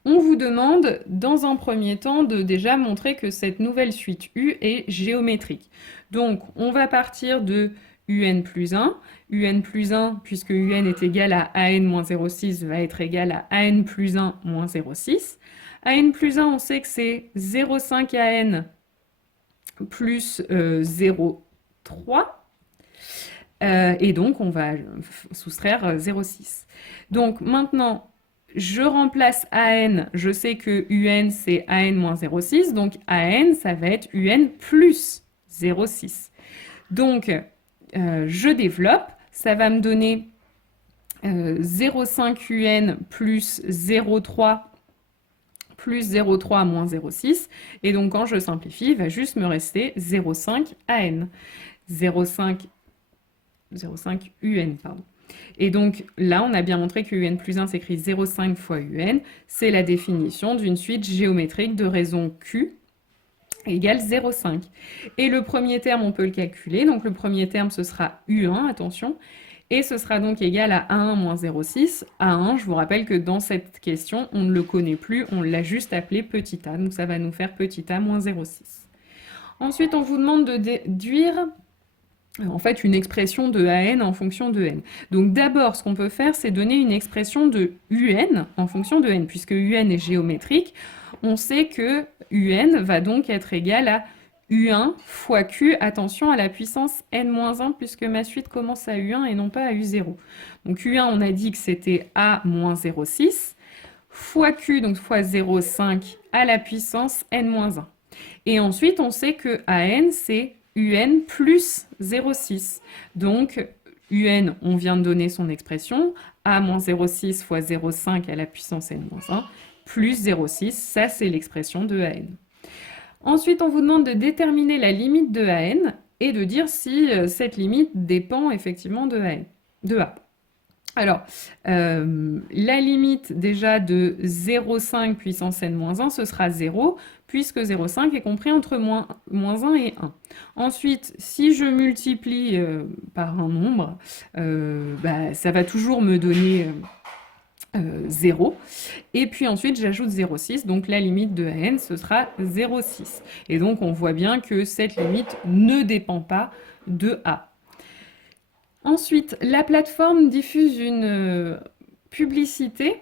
on vous demande dans un premier temps de déjà montrer que cette nouvelle suite U est géométrique. Donc, on va partir de UN plus 1. UN plus 1, puisque UN est égal à AN moins 0,6, va être égal à AN plus 1 moins 0,6. AN plus 1, on sait que c'est 0,5 AN plus 0,3. Et donc, on va soustraire 0,6. Donc, maintenant, je remplace AN, je sais que UN, c'est AN moins 0,6. Donc, AN, ça va être UN plus 0,6. Donc, je développe. Ça va me donner 0,5 UN plus 0,3 plus 0,3 moins 0,6. Et donc, quand je simplifie, il va juste me rester 0,5 AN. 0,5 UN, pardon. Et donc, là, on a bien montré que UN plus 1 s'écrit 0,5 fois UN. C'est la définition d'une suite géométrique de raison Q égale 0,5. Et le premier terme, on peut le calculer. Donc, le premier terme, ce sera U1, attention. Et ce sera donc égal à A1 moins 0,6. A1, je vous rappelle que dans cette question, on ne le connaît plus, on l'a juste appelé petit a. Donc ça va nous faire petit a moins 0,6. Ensuite, on vous demande de déduire en fait une expression de AN en fonction de n. Donc d'abord, ce qu'on peut faire, c'est donner une expression de UN en fonction de n. Puisque UN est géométrique, on sait que UN va donc être égal à U1 fois Q, attention à la puissance n-1, puisque ma suite commence à U1 et non pas à U0. Donc U1, on a dit que c'était A-0,6, fois Q, donc fois 0,5 à la puissance n-1. Et ensuite, on sait que AN, c'est UN plus 0,6. Donc, UN, on vient de donner son expression, A-0,6 fois 0,5 à la puissance n-1, plus 0,6, ça c'est l'expression de AN. Ensuite, on vous demande de déterminer la limite de AN et de dire si cette limite dépend effectivement de A. Alors, la limite déjà de 0,5 puissance n-1, ce sera 0, puisque 0,5 est compris entre moins 1 et 1. Ensuite, si je multiplie par un nombre, ça va toujours me donner 0. Et puis ensuite, j'ajoute 0,6, donc la limite de n, ce sera 0,6. Et donc, on voit bien que cette limite ne dépend pas de A. Ensuite, la plateforme diffuse une publicité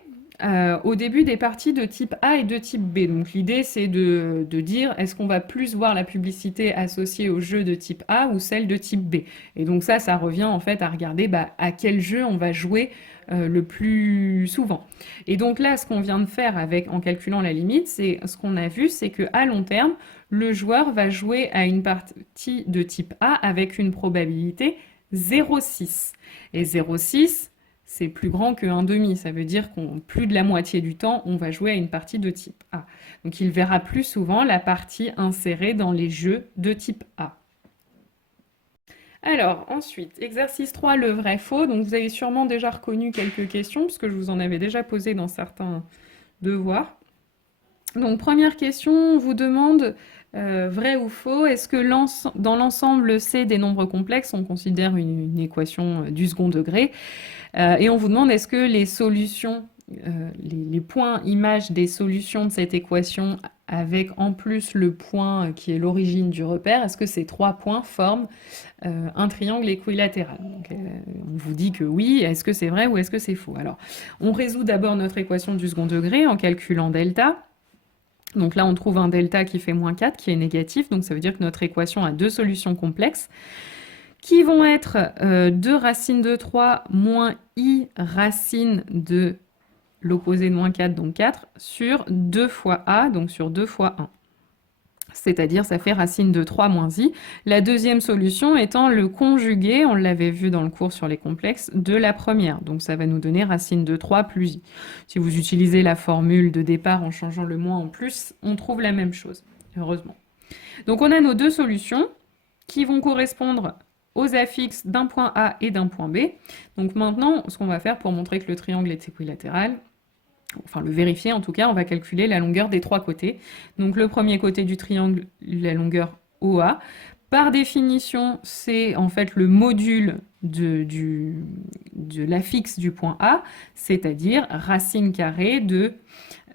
au début des parties de type A et de type B. Donc l'idée, c'est de dire, est-ce qu'on va plus voir la publicité associée au jeu de type A ou celle de type B? Et donc ça revient en fait à regarder à quel jeu on va jouer le plus souvent. Et donc là, ce qu'on vient de faire en calculant la limite, c'est ce qu'on a vu, c'est qu'à long terme, le joueur va jouer à une partie de type A avec une probabilité 0,6. Et 0,6, c'est plus grand que 1,5. Ça veut dire qu'on plus de la moitié du temps, on va jouer à une partie de type A. Donc il verra plus souvent la partie insérée dans les jeux de type A. Alors, ensuite, exercice 3, le vrai-faux. Donc vous avez sûrement déjà reconnu quelques questions, puisque je vous en avais déjà posé dans certains devoirs. Donc première question, on vous demande vrai ou faux, est-ce que dans l'ensemble C des nombres complexes, on considère une équation du second degré, et on vous demande est-ce que les solutions, les points images des solutions de cette équation avec en plus le point qui est l'origine du repère, est-ce que ces trois points forment un triangle équilatéral? Donc, on vous dit que oui, est-ce que c'est vrai ou est-ce que c'est faux? Alors, on résout d'abord notre équation du second degré en calculant delta. Donc là, on trouve un delta qui fait moins 4, qui est négatif. Donc ça veut dire que notre équation a deux solutions complexes qui vont être 2 racine de 3 moins i racine de l'opposé de moins 4, donc 4, sur 2 fois a, donc sur 2 fois 1. C'est-à-dire ça fait racine de 3 moins i. La deuxième solution étant le conjugué, on l'avait vu dans le cours sur les complexes, de la première. Donc ça va nous donner racine de 3 plus i. Si vous utilisez la formule de départ en changeant le moins en plus, on trouve la même chose, heureusement. Donc on a nos deux solutions qui vont correspondre aux affixes d'un point A et d'un point B. Donc maintenant, ce qu'on va faire pour montrer que le triangle est équilatéral, enfin le vérifier en tout cas, on va calculer la longueur des trois côtés. Donc le premier côté du triangle, la longueur OA. Par définition, c'est en fait le module de l'affixe du point A, c'est-à-dire racine carrée de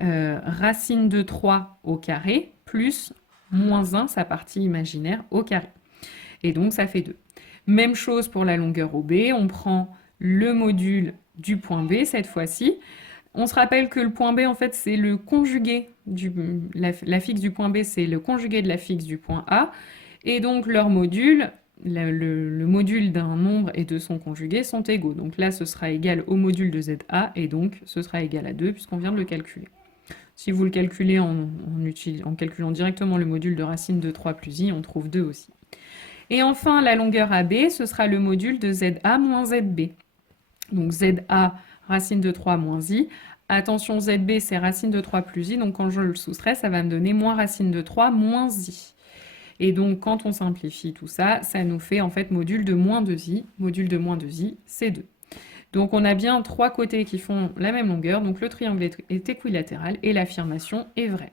racine de 3 au carré plus moins 1, sa partie imaginaire, au carré. Et donc ça fait 2. Même chose pour la longueur OB, on prend le module du point B cette fois-ci. On se rappelle que le point B, en fait, c'est le conjugué l'affixe du point B, c'est le conjugué de l'affixe du point A. Et donc, leurs modules, le module d'un nombre et de son conjugué sont égaux. Donc là, ce sera égal au module de ZA, et donc ce sera égal à 2, puisqu'on vient de le calculer. Si vous le calculez en calculant directement le module de racine de 3 plus i, on trouve 2 aussi. Et enfin, la longueur AB, ce sera le module de ZA moins ZB. Donc ZA, racine de 3 moins i. Attention, ZB, c'est racine de 3 plus i, donc quand je le soustrais, ça va me donner moins racine de 3 moins i. Et donc, quand on simplifie tout ça, ça nous fait en fait module de moins 2i. Module de moins 2i, c'est 2. Donc, on a bien trois côtés qui font la même longueur, donc le triangle est équilatéral et l'affirmation est vraie.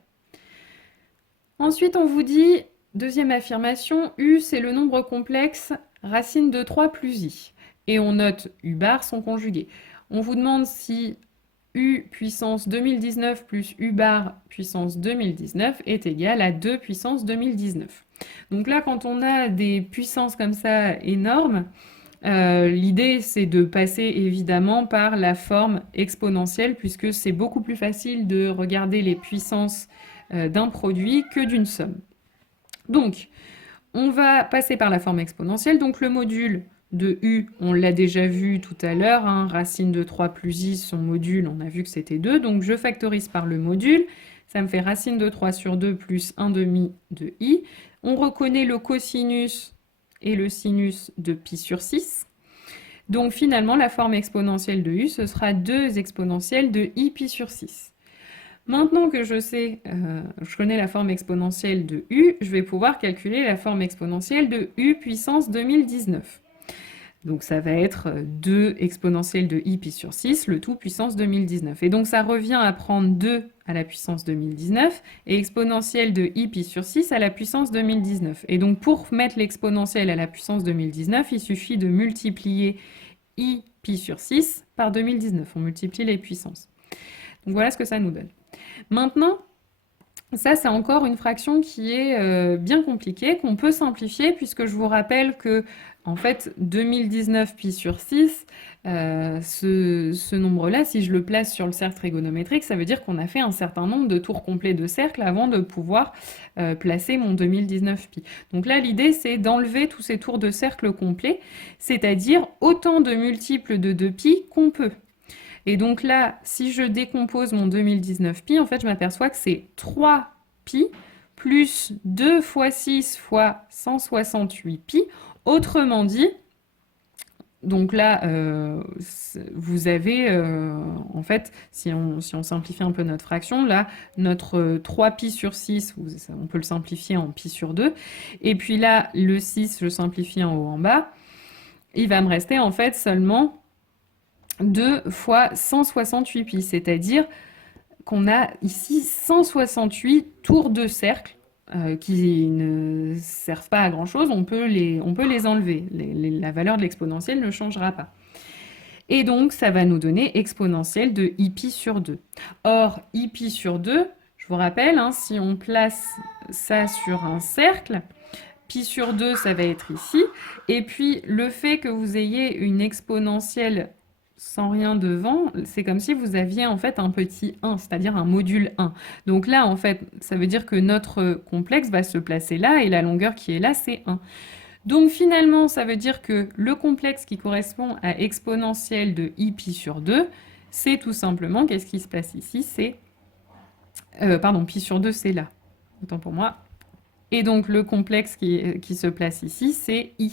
Ensuite, on vous dit, deuxième affirmation, U, c'est le nombre complexe racine de 3 plus i. Et on note U bar son conjugué. On vous demande si U puissance 2019 plus U bar puissance 2019 est égal à 2 puissance 2019. Donc là, quand on a des puissances comme ça énormes, l'idée, c'est de passer évidemment par la forme exponentielle, puisque c'est beaucoup plus facile de regarder les puissances d'un produit que d'une somme. Donc, on va passer par la forme exponentielle. Donc, le module de u, on l'a déjà vu tout à l'heure, hein, racine de 3 plus i, son module, on a vu que c'était 2. Donc, je factorise par le module. Ça me fait racine de 3 sur 2 plus 1 demi de i. On reconnaît le cosinus et le sinus de pi sur 6. Donc finalement, la forme exponentielle de u, ce sera 2 exponentielles de i pi sur 6. Maintenant que je connais la forme exponentielle de u, je vais pouvoir calculer la forme exponentielle de u puissance 2019. Donc ça va être 2 exponentielles de i pi sur 6, le tout puissance 2019. Et donc ça revient à prendre 2 à la puissance 2019 et exponentielle de i pi sur 6 à la puissance 2019. Et donc pour mettre l'exponentielle à la puissance 2019, il suffit de multiplier i pi sur 6 par 2019. On multiplie les puissances. Donc voilà ce que ça nous donne. Maintenant, ça, c'est encore une fraction qui est bien compliquée, qu'on peut simplifier, puisque je vous rappelle que, en fait, 2019 pi sur 6, ce nombre-là, si je le place sur le cercle trigonométrique, ça veut dire qu'on a fait un certain nombre de tours complets de cercle avant de pouvoir placer mon 2019 pi. Donc là, l'idée, c'est d'enlever tous ces tours de cercle complets, c'est-à-dire autant de multiples de 2pi qu'on peut. Et donc là, si je décompose mon 2019 pi, en fait, je m'aperçois que c'est 3 pi plus 2 fois 6 fois 168 pi. Autrement dit, donc là, vous avez, en fait, si on simplifie un peu notre fraction, là, notre 3 pi sur 6, on peut le simplifier en pi sur 2. Et puis là, le 6, je simplifie en haut en bas. Il va me rester en fait seulement 2 fois 168 pi, c'est-à-dire qu'on a ici 168 tours de cercle qui ne servent pas à grand-chose, on peut les enlever. La valeur de l'exponentielle ne changera pas. Et donc, ça va nous donner exponentielle de i pi sur 2. Or, i pi sur 2, je vous rappelle, hein, si on place ça sur un cercle, pi sur 2, ça va être ici. Et puis, le fait que vous ayez une exponentielle sans rien devant, c'est comme si vous aviez en fait un petit 1, c'est-à-dire un module 1. Donc là, en fait, ça veut dire que notre complexe va se placer là et la longueur qui est là, c'est 1. Donc finalement, ça veut dire que le complexe qui correspond à exponentielle de i pi sur 2, c'est tout simplement, qu'est-ce qui se passe ici? C'est, pardon, pi sur 2, c'est là. Autant pour moi. Et donc le complexe qui se place ici, c'est i.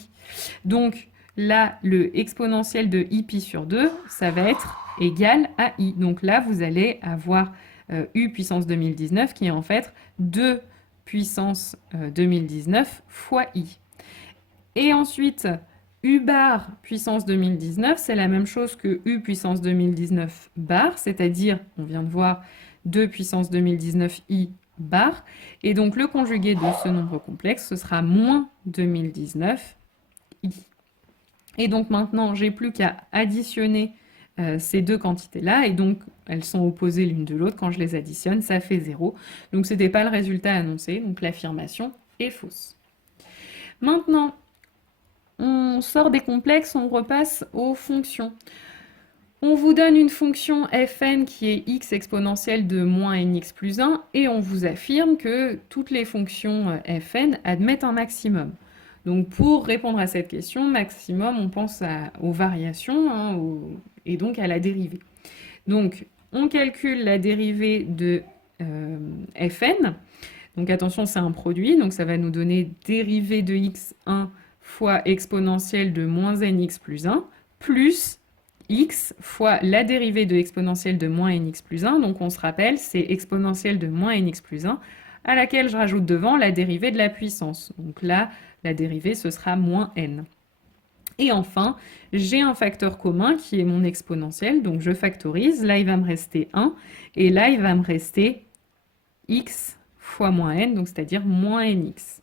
Donc là, le exponentiel de i pi sur 2, ça va être égal à i. Donc là, vous allez avoir u puissance 2019 qui est en fait 2 puissance 2019 fois i. Et ensuite, u bar puissance 2019, c'est la même chose que u puissance 2019 bar, c'est-à-dire, on vient de voir 2 puissance 2019 i bar. Et donc le conjugué de ce nombre complexe, ce sera moins 2019 i. Et donc maintenant, j'ai plus qu'à additionner ces deux quantités-là, et donc elles sont opposées l'une de l'autre. Quand je les additionne, ça fait 0. Donc ce n'était pas le résultat annoncé, donc l'affirmation est fausse. Maintenant, on sort des complexes, on repasse aux fonctions. On vous donne une fonction fn qui est x exponentielle de moins nx plus 1 et on vous affirme que toutes les fonctions fn admettent un maximum. Donc pour répondre à cette question, maximum, on pense aux variations hein, et donc à la dérivée. Donc on calcule la dérivée de fn. Donc attention, c'est un produit, donc ça va nous donner dérivée de x1 fois exponentielle de moins nx plus 1 plus x fois la dérivée de exponentielle de moins nx plus 1. Donc on se rappelle, c'est exponentielle de moins nx plus 1 à laquelle je rajoute devant la dérivée de la puissance. Donc là, la dérivée, ce sera moins n. Et enfin, j'ai un facteur commun qui est mon exponentielle, donc je factorise. Là, il va me rester 1, et là, il va me rester x fois moins n, donc c'est-à-dire moins nx.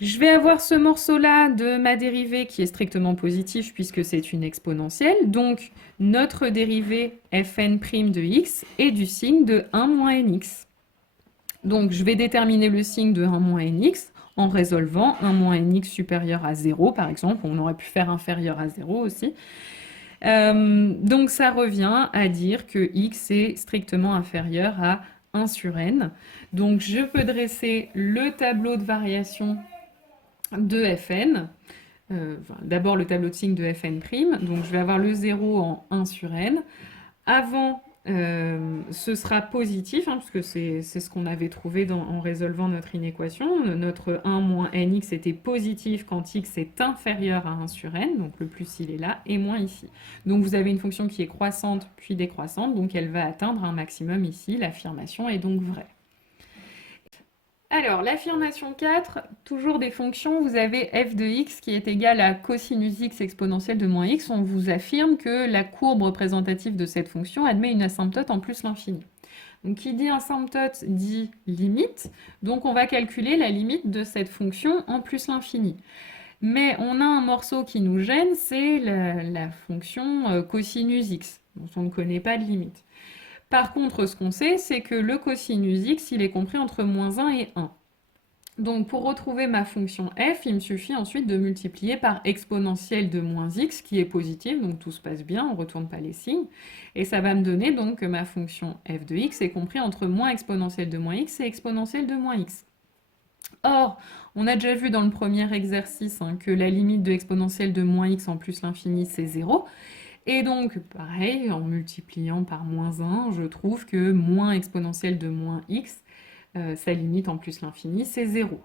Je vais avoir ce morceau-là de ma dérivée qui est strictement positif puisque c'est une exponentielle. Donc, notre dérivée fn' de x est du signe de 1 moins nx. Donc, je vais déterminer le signe de 1 moins nx en résolvant 1 moins nx supérieur à 0, par exemple. On aurait pu faire inférieur à 0 aussi. Donc ça revient à dire que x est strictement inférieur à 1 sur n. Donc je peux dresser le tableau de variation de Fn. D'abord le tableau de signes de Fn'. Donc je vais avoir le 0 en 1 sur n. Avant, ce sera positif, hein, puisque c'est ce qu'on avait trouvé en résolvant notre inéquation. Notre 1 moins nx était positif quand x est inférieur à 1 sur n, donc le plus il est là, et moins ici. Donc vous avez une fonction qui est croissante puis décroissante, donc elle va atteindre un maximum ici, l'affirmation est donc vraie. Alors, l'affirmation 4, toujours des fonctions, vous avez f de x qui est égal à cosinus x exponentielle de moins x. On vous affirme que la courbe représentative de cette fonction admet une asymptote en plus l'infini. Donc, qui dit asymptote dit limite. Donc, on va calculer la limite de cette fonction en plus l'infini. Mais on a un morceau qui nous gêne, c'est la fonction cosinus x, dont on ne connaît pas de limite. Par contre, ce qu'on sait, c'est que le cosinus x, il est compris entre moins 1 et 1. Donc pour retrouver ma fonction f, il me suffit ensuite de multiplier par exponentielle de moins x, qui est positive, donc tout se passe bien, on ne retourne pas les signes. Et ça va me donner donc que ma fonction f de x est compris entre moins exponentielle de moins x et exponentielle de moins x. Or, on a déjà vu dans le premier exercice que la limite de exponentielle de moins x en plus l'infini, c'est 0. Et donc, pareil, en multipliant par moins 1, je trouve que moins exponentielle de moins x, sa limite en plus l'infini, c'est 0.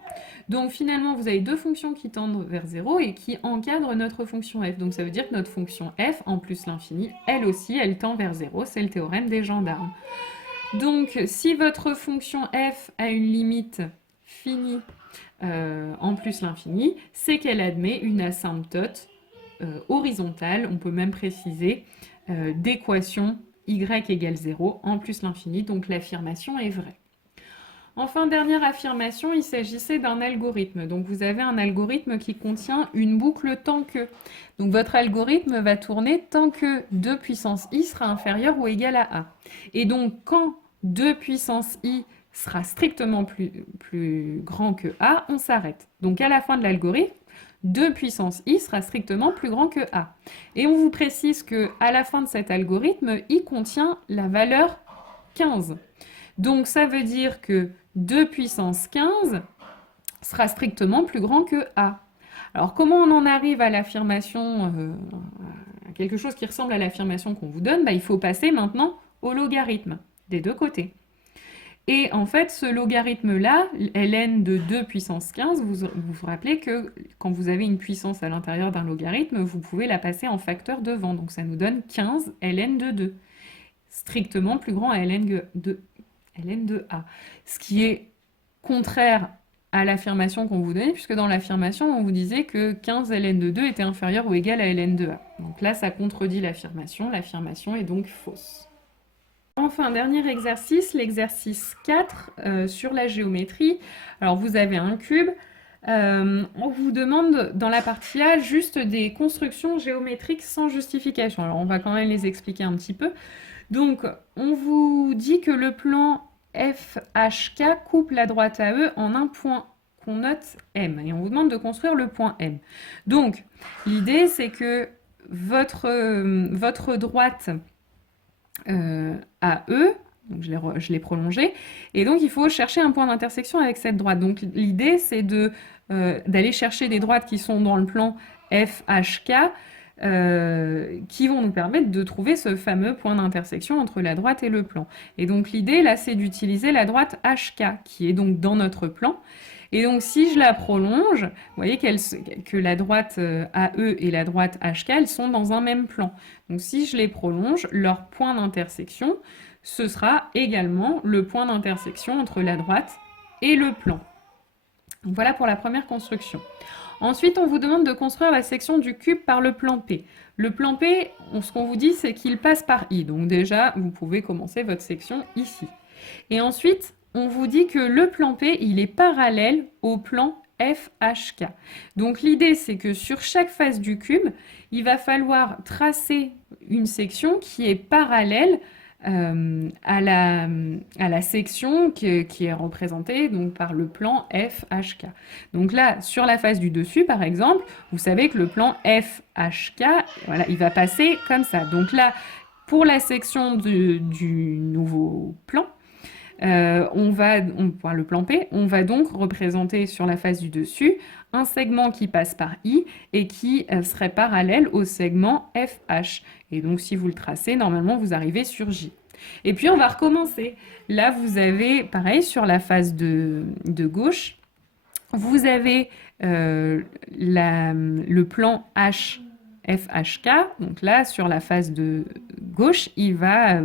Donc finalement, vous avez deux fonctions qui tendent vers 0 et qui encadrent notre fonction f. Donc ça veut dire que notre fonction f, en plus l'infini, elle aussi, elle tend vers 0. C'est le théorème des gendarmes. Donc si votre fonction f a une limite finie en plus l'infini, c'est qu'elle admet une asymptote horizontale, on peut même préciser, d'équation y égale 0 en plus l'infini, donc l'affirmation est vraie. Enfin, dernière affirmation, il s'agissait d'un algorithme. Donc vous avez un algorithme qui contient une boucle tant que. Donc votre algorithme va tourner tant que 2 puissance i sera inférieur ou égal à a. Et donc quand 2 puissance i sera strictement plus grand que a, on s'arrête. Donc à la fin de l'algorithme, 2 puissance i sera strictement plus grand que a. Et on vous précise qu'à la fin de cet algorithme, i contient la valeur 15. Donc ça veut dire que 2 puissance 15 sera strictement plus grand que a. Alors comment on en arrive à l'affirmation, à quelque chose qui ressemble à l'affirmation qu'on vous donne? Il faut passer maintenant au logarithme des deux côtés. Et en fait, ce logarithme-là, ln de 2 puissance 15, vous vous rappelez que quand vous avez une puissance à l'intérieur d'un logarithme, vous pouvez la passer en facteur devant. Donc ça nous donne 15 ln de 2, strictement plus grand à ln de a. Ce qui est contraire à l'affirmation qu'on vous donnait, puisque dans l'affirmation, on vous disait que 15 ln de 2 était inférieur ou égal à ln de a. Donc là, ça contredit l'affirmation est donc fausse. Enfin, dernier exercice, l'exercice 4 sur la géométrie. Alors vous avez un cube, on vous demande dans la partie A juste des constructions géométriques sans justification. Alors on va quand même les expliquer un petit peu. Donc on vous dit que le plan FHK coupe la droite AE en un point qu'on note M. Et on vous demande de construire le point M. Donc l'idée c'est que votre droite AE, donc je l'ai prolongé, et donc il faut chercher un point d'intersection avec cette droite. Donc l'idée c'est d'aller chercher des droites qui sont dans le plan FHK, qui vont nous permettre de trouver ce fameux point d'intersection entre la droite et le plan. Et donc l'idée là c'est d'utiliser la droite HK, qui est donc dans notre plan. Et donc si je la prolonge, vous voyez que la droite AE et la droite HK, elles sont dans un même plan. Donc si je les prolonge, leur point d'intersection, ce sera également le point d'intersection entre la droite et le plan. Donc voilà pour la première construction. Ensuite, on vous demande de construire la section du cube par le plan P. Le plan P, ce qu'on vous dit, c'est qu'il passe par I. Donc déjà, vous pouvez commencer votre section ici. Et ensuite, on vous dit que le plan P, il est parallèle au plan FHK. Donc l'idée, c'est que sur chaque face du cube, il va falloir tracer une section qui est parallèle à la section qui est représentée donc, par le plan FHK. Donc là, sur la face du dessus, par exemple, vous savez que le plan FHK, voilà, il va passer comme ça. Donc là, pour la section du nouveau plan, le plan P, on va donc représenter sur la face du dessus un segment qui passe par I et qui serait parallèle au segment FH. Et donc si vous le tracez, normalement vous arrivez sur J. Et puis on va recommencer. Là vous avez, pareil, sur la face de gauche, vous avez le plan H FHK. Donc là, sur la face de gauche, il va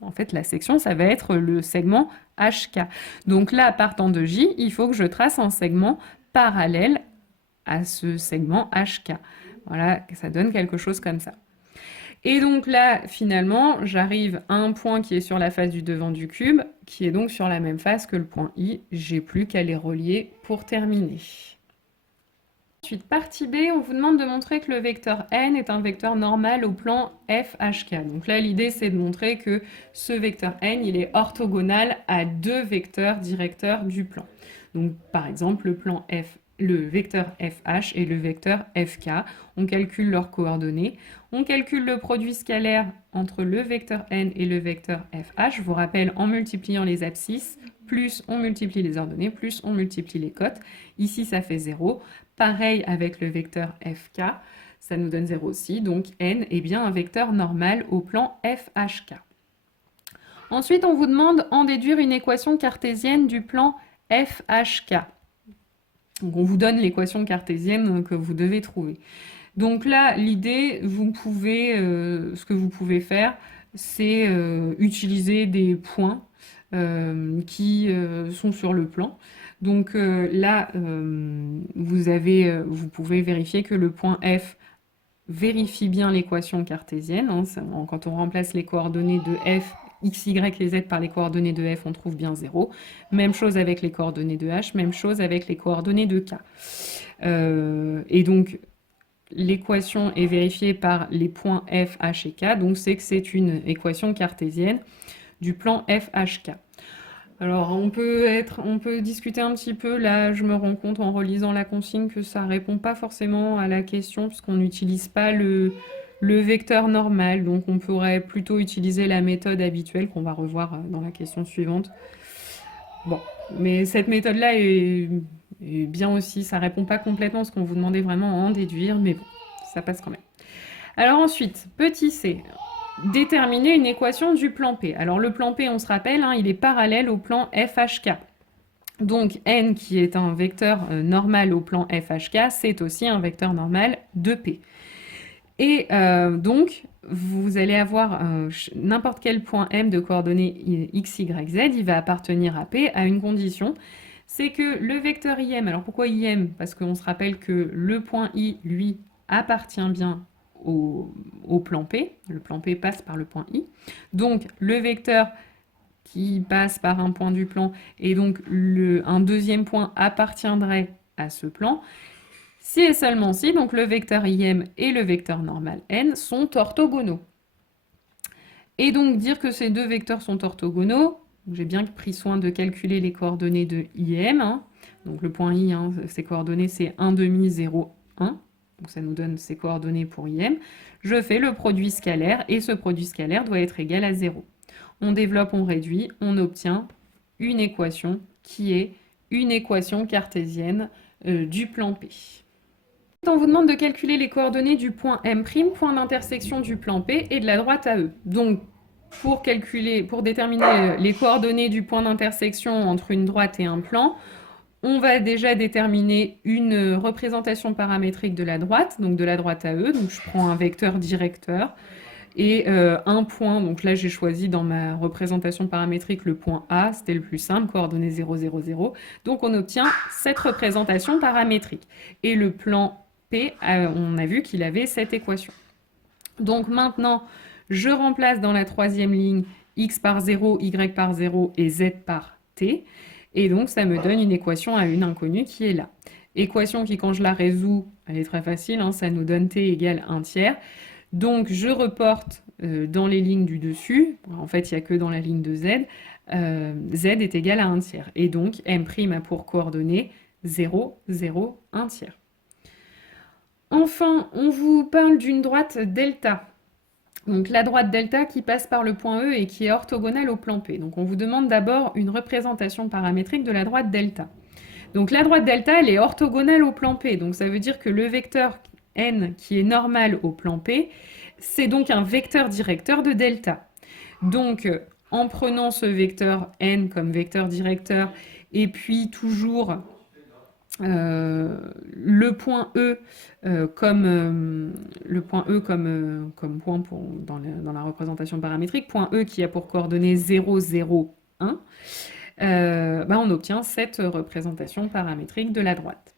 en fait, la section, ça va être le segment HK. Donc là, partant de J, il faut que je trace un segment parallèle à ce segment HK. Voilà, ça donne quelque chose comme ça. Et donc là, finalement, j'arrive à un point qui est sur la face du devant du cube, qui est donc sur la même face que le point I. J'ai plus qu'à les relier pour terminer. Ensuite, partie B, on vous demande de montrer que le vecteur n est un vecteur normal au plan FHK. Donc là, l'idée, c'est de montrer que ce vecteur n, il est orthogonal à deux vecteurs directeurs du plan. Donc, par exemple, le vecteur FH et le vecteur FK. On calcule leurs coordonnées. On calcule le produit scalaire entre le vecteur n et le vecteur FH. Je vous rappelle, en multipliant les abscisses, plus on multiplie les ordonnées, plus on multiplie les cotes. Ici, ça fait 0. Pareil avec le vecteur FK, ça nous donne 0 aussi, donc n est bien un vecteur normal au plan FHK. Ensuite, on vous demande en déduire une équation cartésienne du plan FHK. Donc on vous donne l'équation cartésienne que vous devez trouver. Donc là, l'idée, ce que vous pouvez faire, c'est utiliser des points qui sont sur le plan. Donc là, vous pouvez vérifier que le point F vérifie bien l'équation cartésienne. Hein, quand on remplace les coordonnées de F, x, y et z par les coordonnées de F, on trouve bien 0. Même chose avec les coordonnées de H, même chose avec les coordonnées de K. Et donc, l'équation est vérifiée par les points F, H et K, donc c'est que c'est une équation cartésienne du plan FHK. Alors, on peut discuter un petit peu. Là, je me rends compte en relisant la consigne que ça ne répond pas forcément à la question puisqu'on n'utilise pas le vecteur normal. Donc, on pourrait plutôt utiliser la méthode habituelle qu'on va revoir dans la question suivante. Bon, mais cette méthode-là est bien aussi. Ça ne répond pas complètement à ce qu'on vous demandait vraiment à en déduire, mais bon, ça passe quand même. Alors ensuite, petit c. Déterminer une équation du plan P. Alors le plan P, on se rappelle, hein, il est parallèle au plan FHK. Donc n, qui est un vecteur normal au plan FHK, c'est aussi un vecteur normal de P. Et donc, vous allez avoir n'importe quel point M de coordonnées x, y, z, il va appartenir à P à une condition, c'est que le vecteur IM, alors pourquoi IM? Parce qu'on se rappelle que le point I, lui, appartient bien au plan P. Le plan P passe par le point I. Donc, le vecteur qui passe par un point du plan et donc un deuxième point appartiendrait à ce plan. Si et seulement si, donc le vecteur IM et le vecteur normal N sont orthogonaux. Et donc, dire que ces deux vecteurs sont orthogonaux, j'ai bien pris soin de calculer les coordonnées de IM. Hein. Donc, le point I, hein, ses coordonnées, c'est 1 demi 0, 1. Donc ça nous donne ses coordonnées pour IM. Je fais le produit scalaire et ce produit scalaire doit être égal à 0. On développe, on réduit, on obtient une équation qui est une équation cartésienne du plan P. On vous demande de calculer les coordonnées du point M', point d'intersection du plan P et de la droite AE. Donc pour déterminer les coordonnées du point d'intersection entre une droite et un plan, on va déjà déterminer une représentation paramétrique de la droite, donc de la droite AE. Donc je prends un vecteur directeur et un point. Donc là, j'ai choisi dans ma représentation paramétrique le point A, c'était le plus simple, coordonnées 0, 0, 0. Donc on obtient cette représentation paramétrique. Et le plan P, on a vu qu'il avait cette équation. Donc maintenant, je remplace dans la troisième ligne x par 0, y par 0 et z par t. Et donc, ça me donne une équation à une inconnue qui est là. Équation qui, quand je la résous, elle est très facile, hein, ça nous donne t égale 1 tiers. Donc, je reporte dans les lignes du dessus. En fait, il n'y a que dans la ligne de Z. Z est égal à 1 tiers. Et donc, M' a pour coordonnées 0, 0, 1 tiers. Enfin, on vous parle d'une droite delta. Donc la droite delta qui passe par le point E et qui est orthogonale au plan P. Donc on vous demande d'abord une représentation paramétrique de la droite delta. Donc la droite delta, elle est orthogonale au plan P. Donc ça veut dire que le vecteur n qui est normal au plan P, c'est donc un vecteur directeur de delta. Donc en prenant ce vecteur n comme vecteur directeur et puis toujours le point E comme point dans la représentation paramétrique, point E qui a pour coordonnées 0, 0, 1, on obtient cette représentation paramétrique de la droite.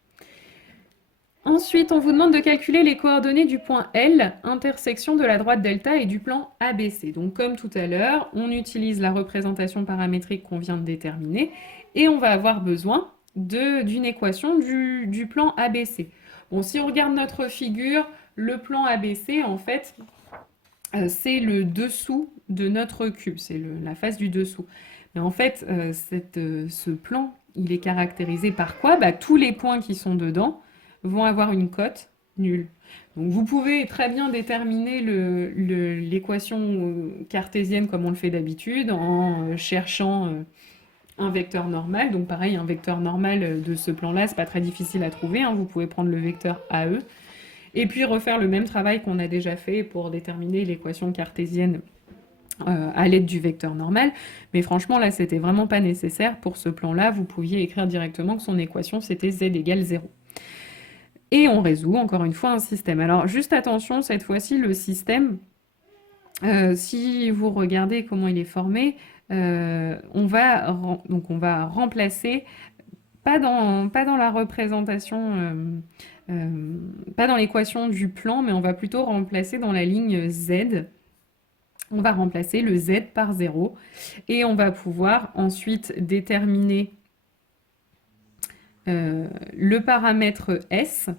Ensuite, on vous demande de calculer les coordonnées du point L, intersection de la droite delta et du plan ABC. Donc comme tout à l'heure, on utilise la représentation paramétrique qu'on vient de déterminer et on va avoir besoin d'une équation du plan ABC. Bon, si on regarde notre figure, le plan ABC, en fait, c'est le dessous de notre cube, c'est la face du dessous. Mais en fait, ce plan, il est caractérisé par quoi? Tous les points qui sont dedans vont avoir une cote nulle. Donc vous pouvez très bien déterminer l'équation cartésienne comme on le fait d'habitude en cherchant un vecteur normal. Donc pareil, un vecteur normal de ce plan-là, c'est pas très difficile à trouver, hein. Vous pouvez prendre le vecteur AE et puis refaire le même travail qu'on a déjà fait pour déterminer l'équation cartésienne à l'aide du vecteur normal. Mais franchement, là, c'était vraiment pas nécessaire. Pour ce plan-là, vous pouviez écrire directement que son équation, c'était z égale 0. Et on résout, encore une fois, un système. Alors, juste attention, cette fois-ci, le système, si vous regardez comment il est formé, on va remplacer, pas dans la représentation, pas dans l'équation du plan, mais on va plutôt remplacer dans la ligne Z. On va remplacer le Z par 0 et on va pouvoir ensuite déterminer le paramètre S,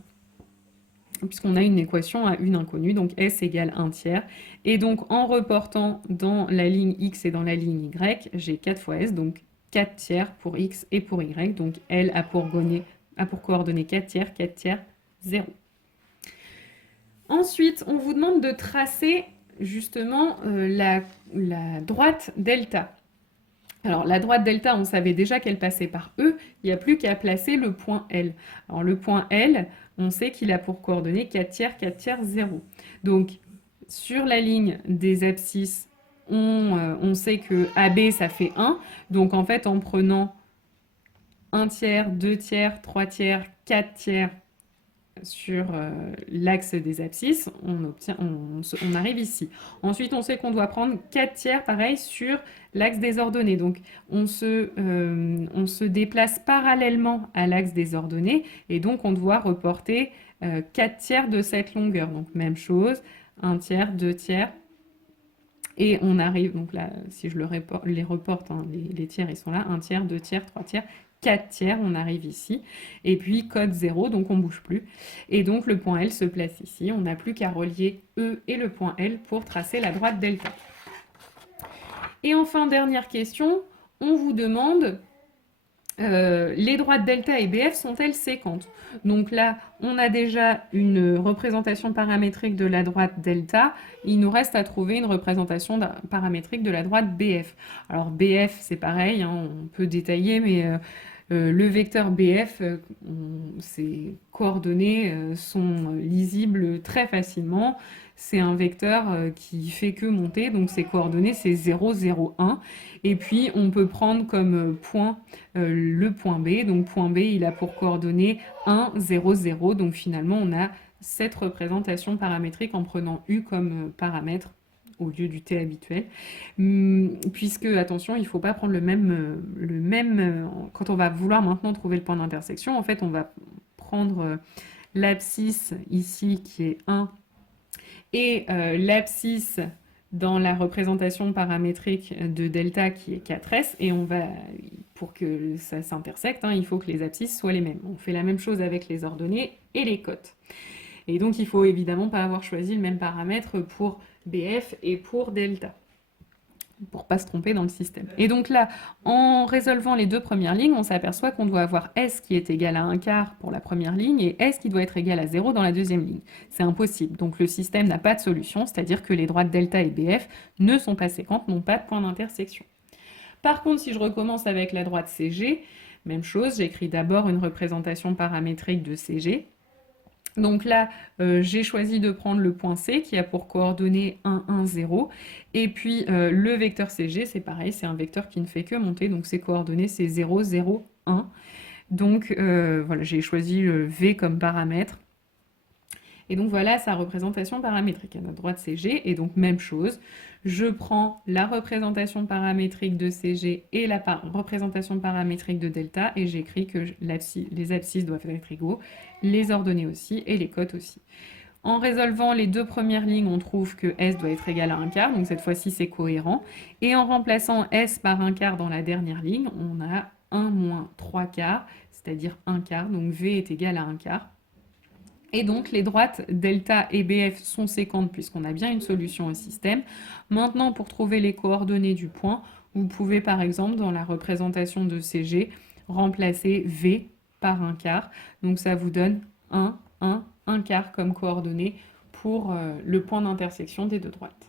puisqu'on a une équation à une inconnue, donc S égale 1 tiers. Et donc en reportant dans la ligne X et dans la ligne Y, j'ai 4 fois S, donc 4 tiers pour X et pour Y. Donc L a pour coordonnées 4 tiers, 0. Ensuite, on vous demande de tracer justement la droite delta. Alors la droite delta, on savait déjà qu'elle passait par E, il n'y a plus qu'à placer le point L. Alors le point L, on sait qu'il a pour coordonnées 4 tiers, 0. Donc sur la ligne des abscisses, on sait que AB ça fait 1. Donc en fait en prenant 1 tiers, 2 tiers, 3 tiers, 4 tiers sur l'axe des abscisses, on arrive ici. Ensuite, on sait qu'on doit prendre 4 tiers, pareil, sur l'axe des ordonnées. Donc, on se déplace parallèlement à l'axe des ordonnées, et donc on doit reporter 4 tiers de cette longueur. Donc, même chose, 1 tiers, 2 tiers, et on arrive, donc là, si je les reporte, hein, les tiers, ils sont là, 1 tiers, 2 tiers, 3 tiers, 4 tiers, on arrive ici, et puis code 0, donc on ne bouge plus. Et donc le point L se place ici, on n'a plus qu'à relier E et le point L pour tracer la droite delta. Et enfin, dernière question, on vous demande, les droites delta et BF sont-elles séquentes? Donc là, on a déjà une représentation paramétrique de la droite delta, il nous reste à trouver une représentation paramétrique de la droite BF. Alors BF, c'est pareil, hein, on peut détailler, mais le vecteur BF, ses coordonnées sont lisibles très facilement. C'est un vecteur qui fait que monter, donc ses coordonnées c'est 0, 0, 1. Et puis on peut prendre comme point le point B. Donc point B, il a pour coordonnées 1, 0, 0. Donc finalement on a cette représentation paramétrique en prenant U comme paramètre au lieu du T habituel. Puisque, attention, il ne faut pas prendre le même quand on va vouloir maintenant trouver le point d'intersection, en fait, on va prendre l'abscisse ici qui est 1 et l'abscisse dans la représentation paramétrique de delta qui est 4S, et on va, pour que ça s'intersecte, hein, il faut que les abscisses soient les mêmes. On fait la même chose avec les ordonnées et les cotes. Et donc, il faut évidemment pas avoir choisi le même paramètre pour BF et pour delta, pour pas se tromper dans le système. Et donc là, en résolvant les deux premières lignes, on s'aperçoit qu'on doit avoir S qui est égal à 1/4 pour la première ligne et S qui doit être égal à 0 dans la deuxième ligne. C'est impossible, donc le système n'a pas de solution, c'est-à-dire que les droites delta et BF ne sont pas séquentes, n'ont pas de point d'intersection. Par contre, si je recommence avec la droite CG, même chose, j'écris d'abord une représentation paramétrique de CG. Donc là, j'ai choisi de prendre le point C qui a pour coordonnées 1, 1, 0. Et puis le vecteur CG, c'est pareil, c'est un vecteur qui ne fait que monter, donc ses coordonnées, c'est 0, 0, 1. Donc voilà, j'ai choisi le V comme paramètre. Et donc voilà sa représentation paramétrique. À notre droite CG, et donc même chose, je prends la représentation paramétrique de CG et la représentation paramétrique de delta, et j'écris que les abscisses doivent être égaux, les ordonnées aussi, et les cotes aussi. En résolvant les deux premières lignes, on trouve que S doit être égal à 1/4, donc cette fois-ci c'est cohérent. Et en remplaçant S par 1/4 dans la dernière ligne, on a 1 moins 3/4, c'est-à-dire 1/4, donc V est égal à 1/4. Et donc, les droites delta et BF sont séquentes puisqu'on a bien une solution au système. Maintenant, pour trouver les coordonnées du point, vous pouvez par exemple, dans la représentation de CG, remplacer V par 1/4. Donc, ça vous donne 1, 1, 1/4 comme coordonnées pour le point d'intersection des deux droites.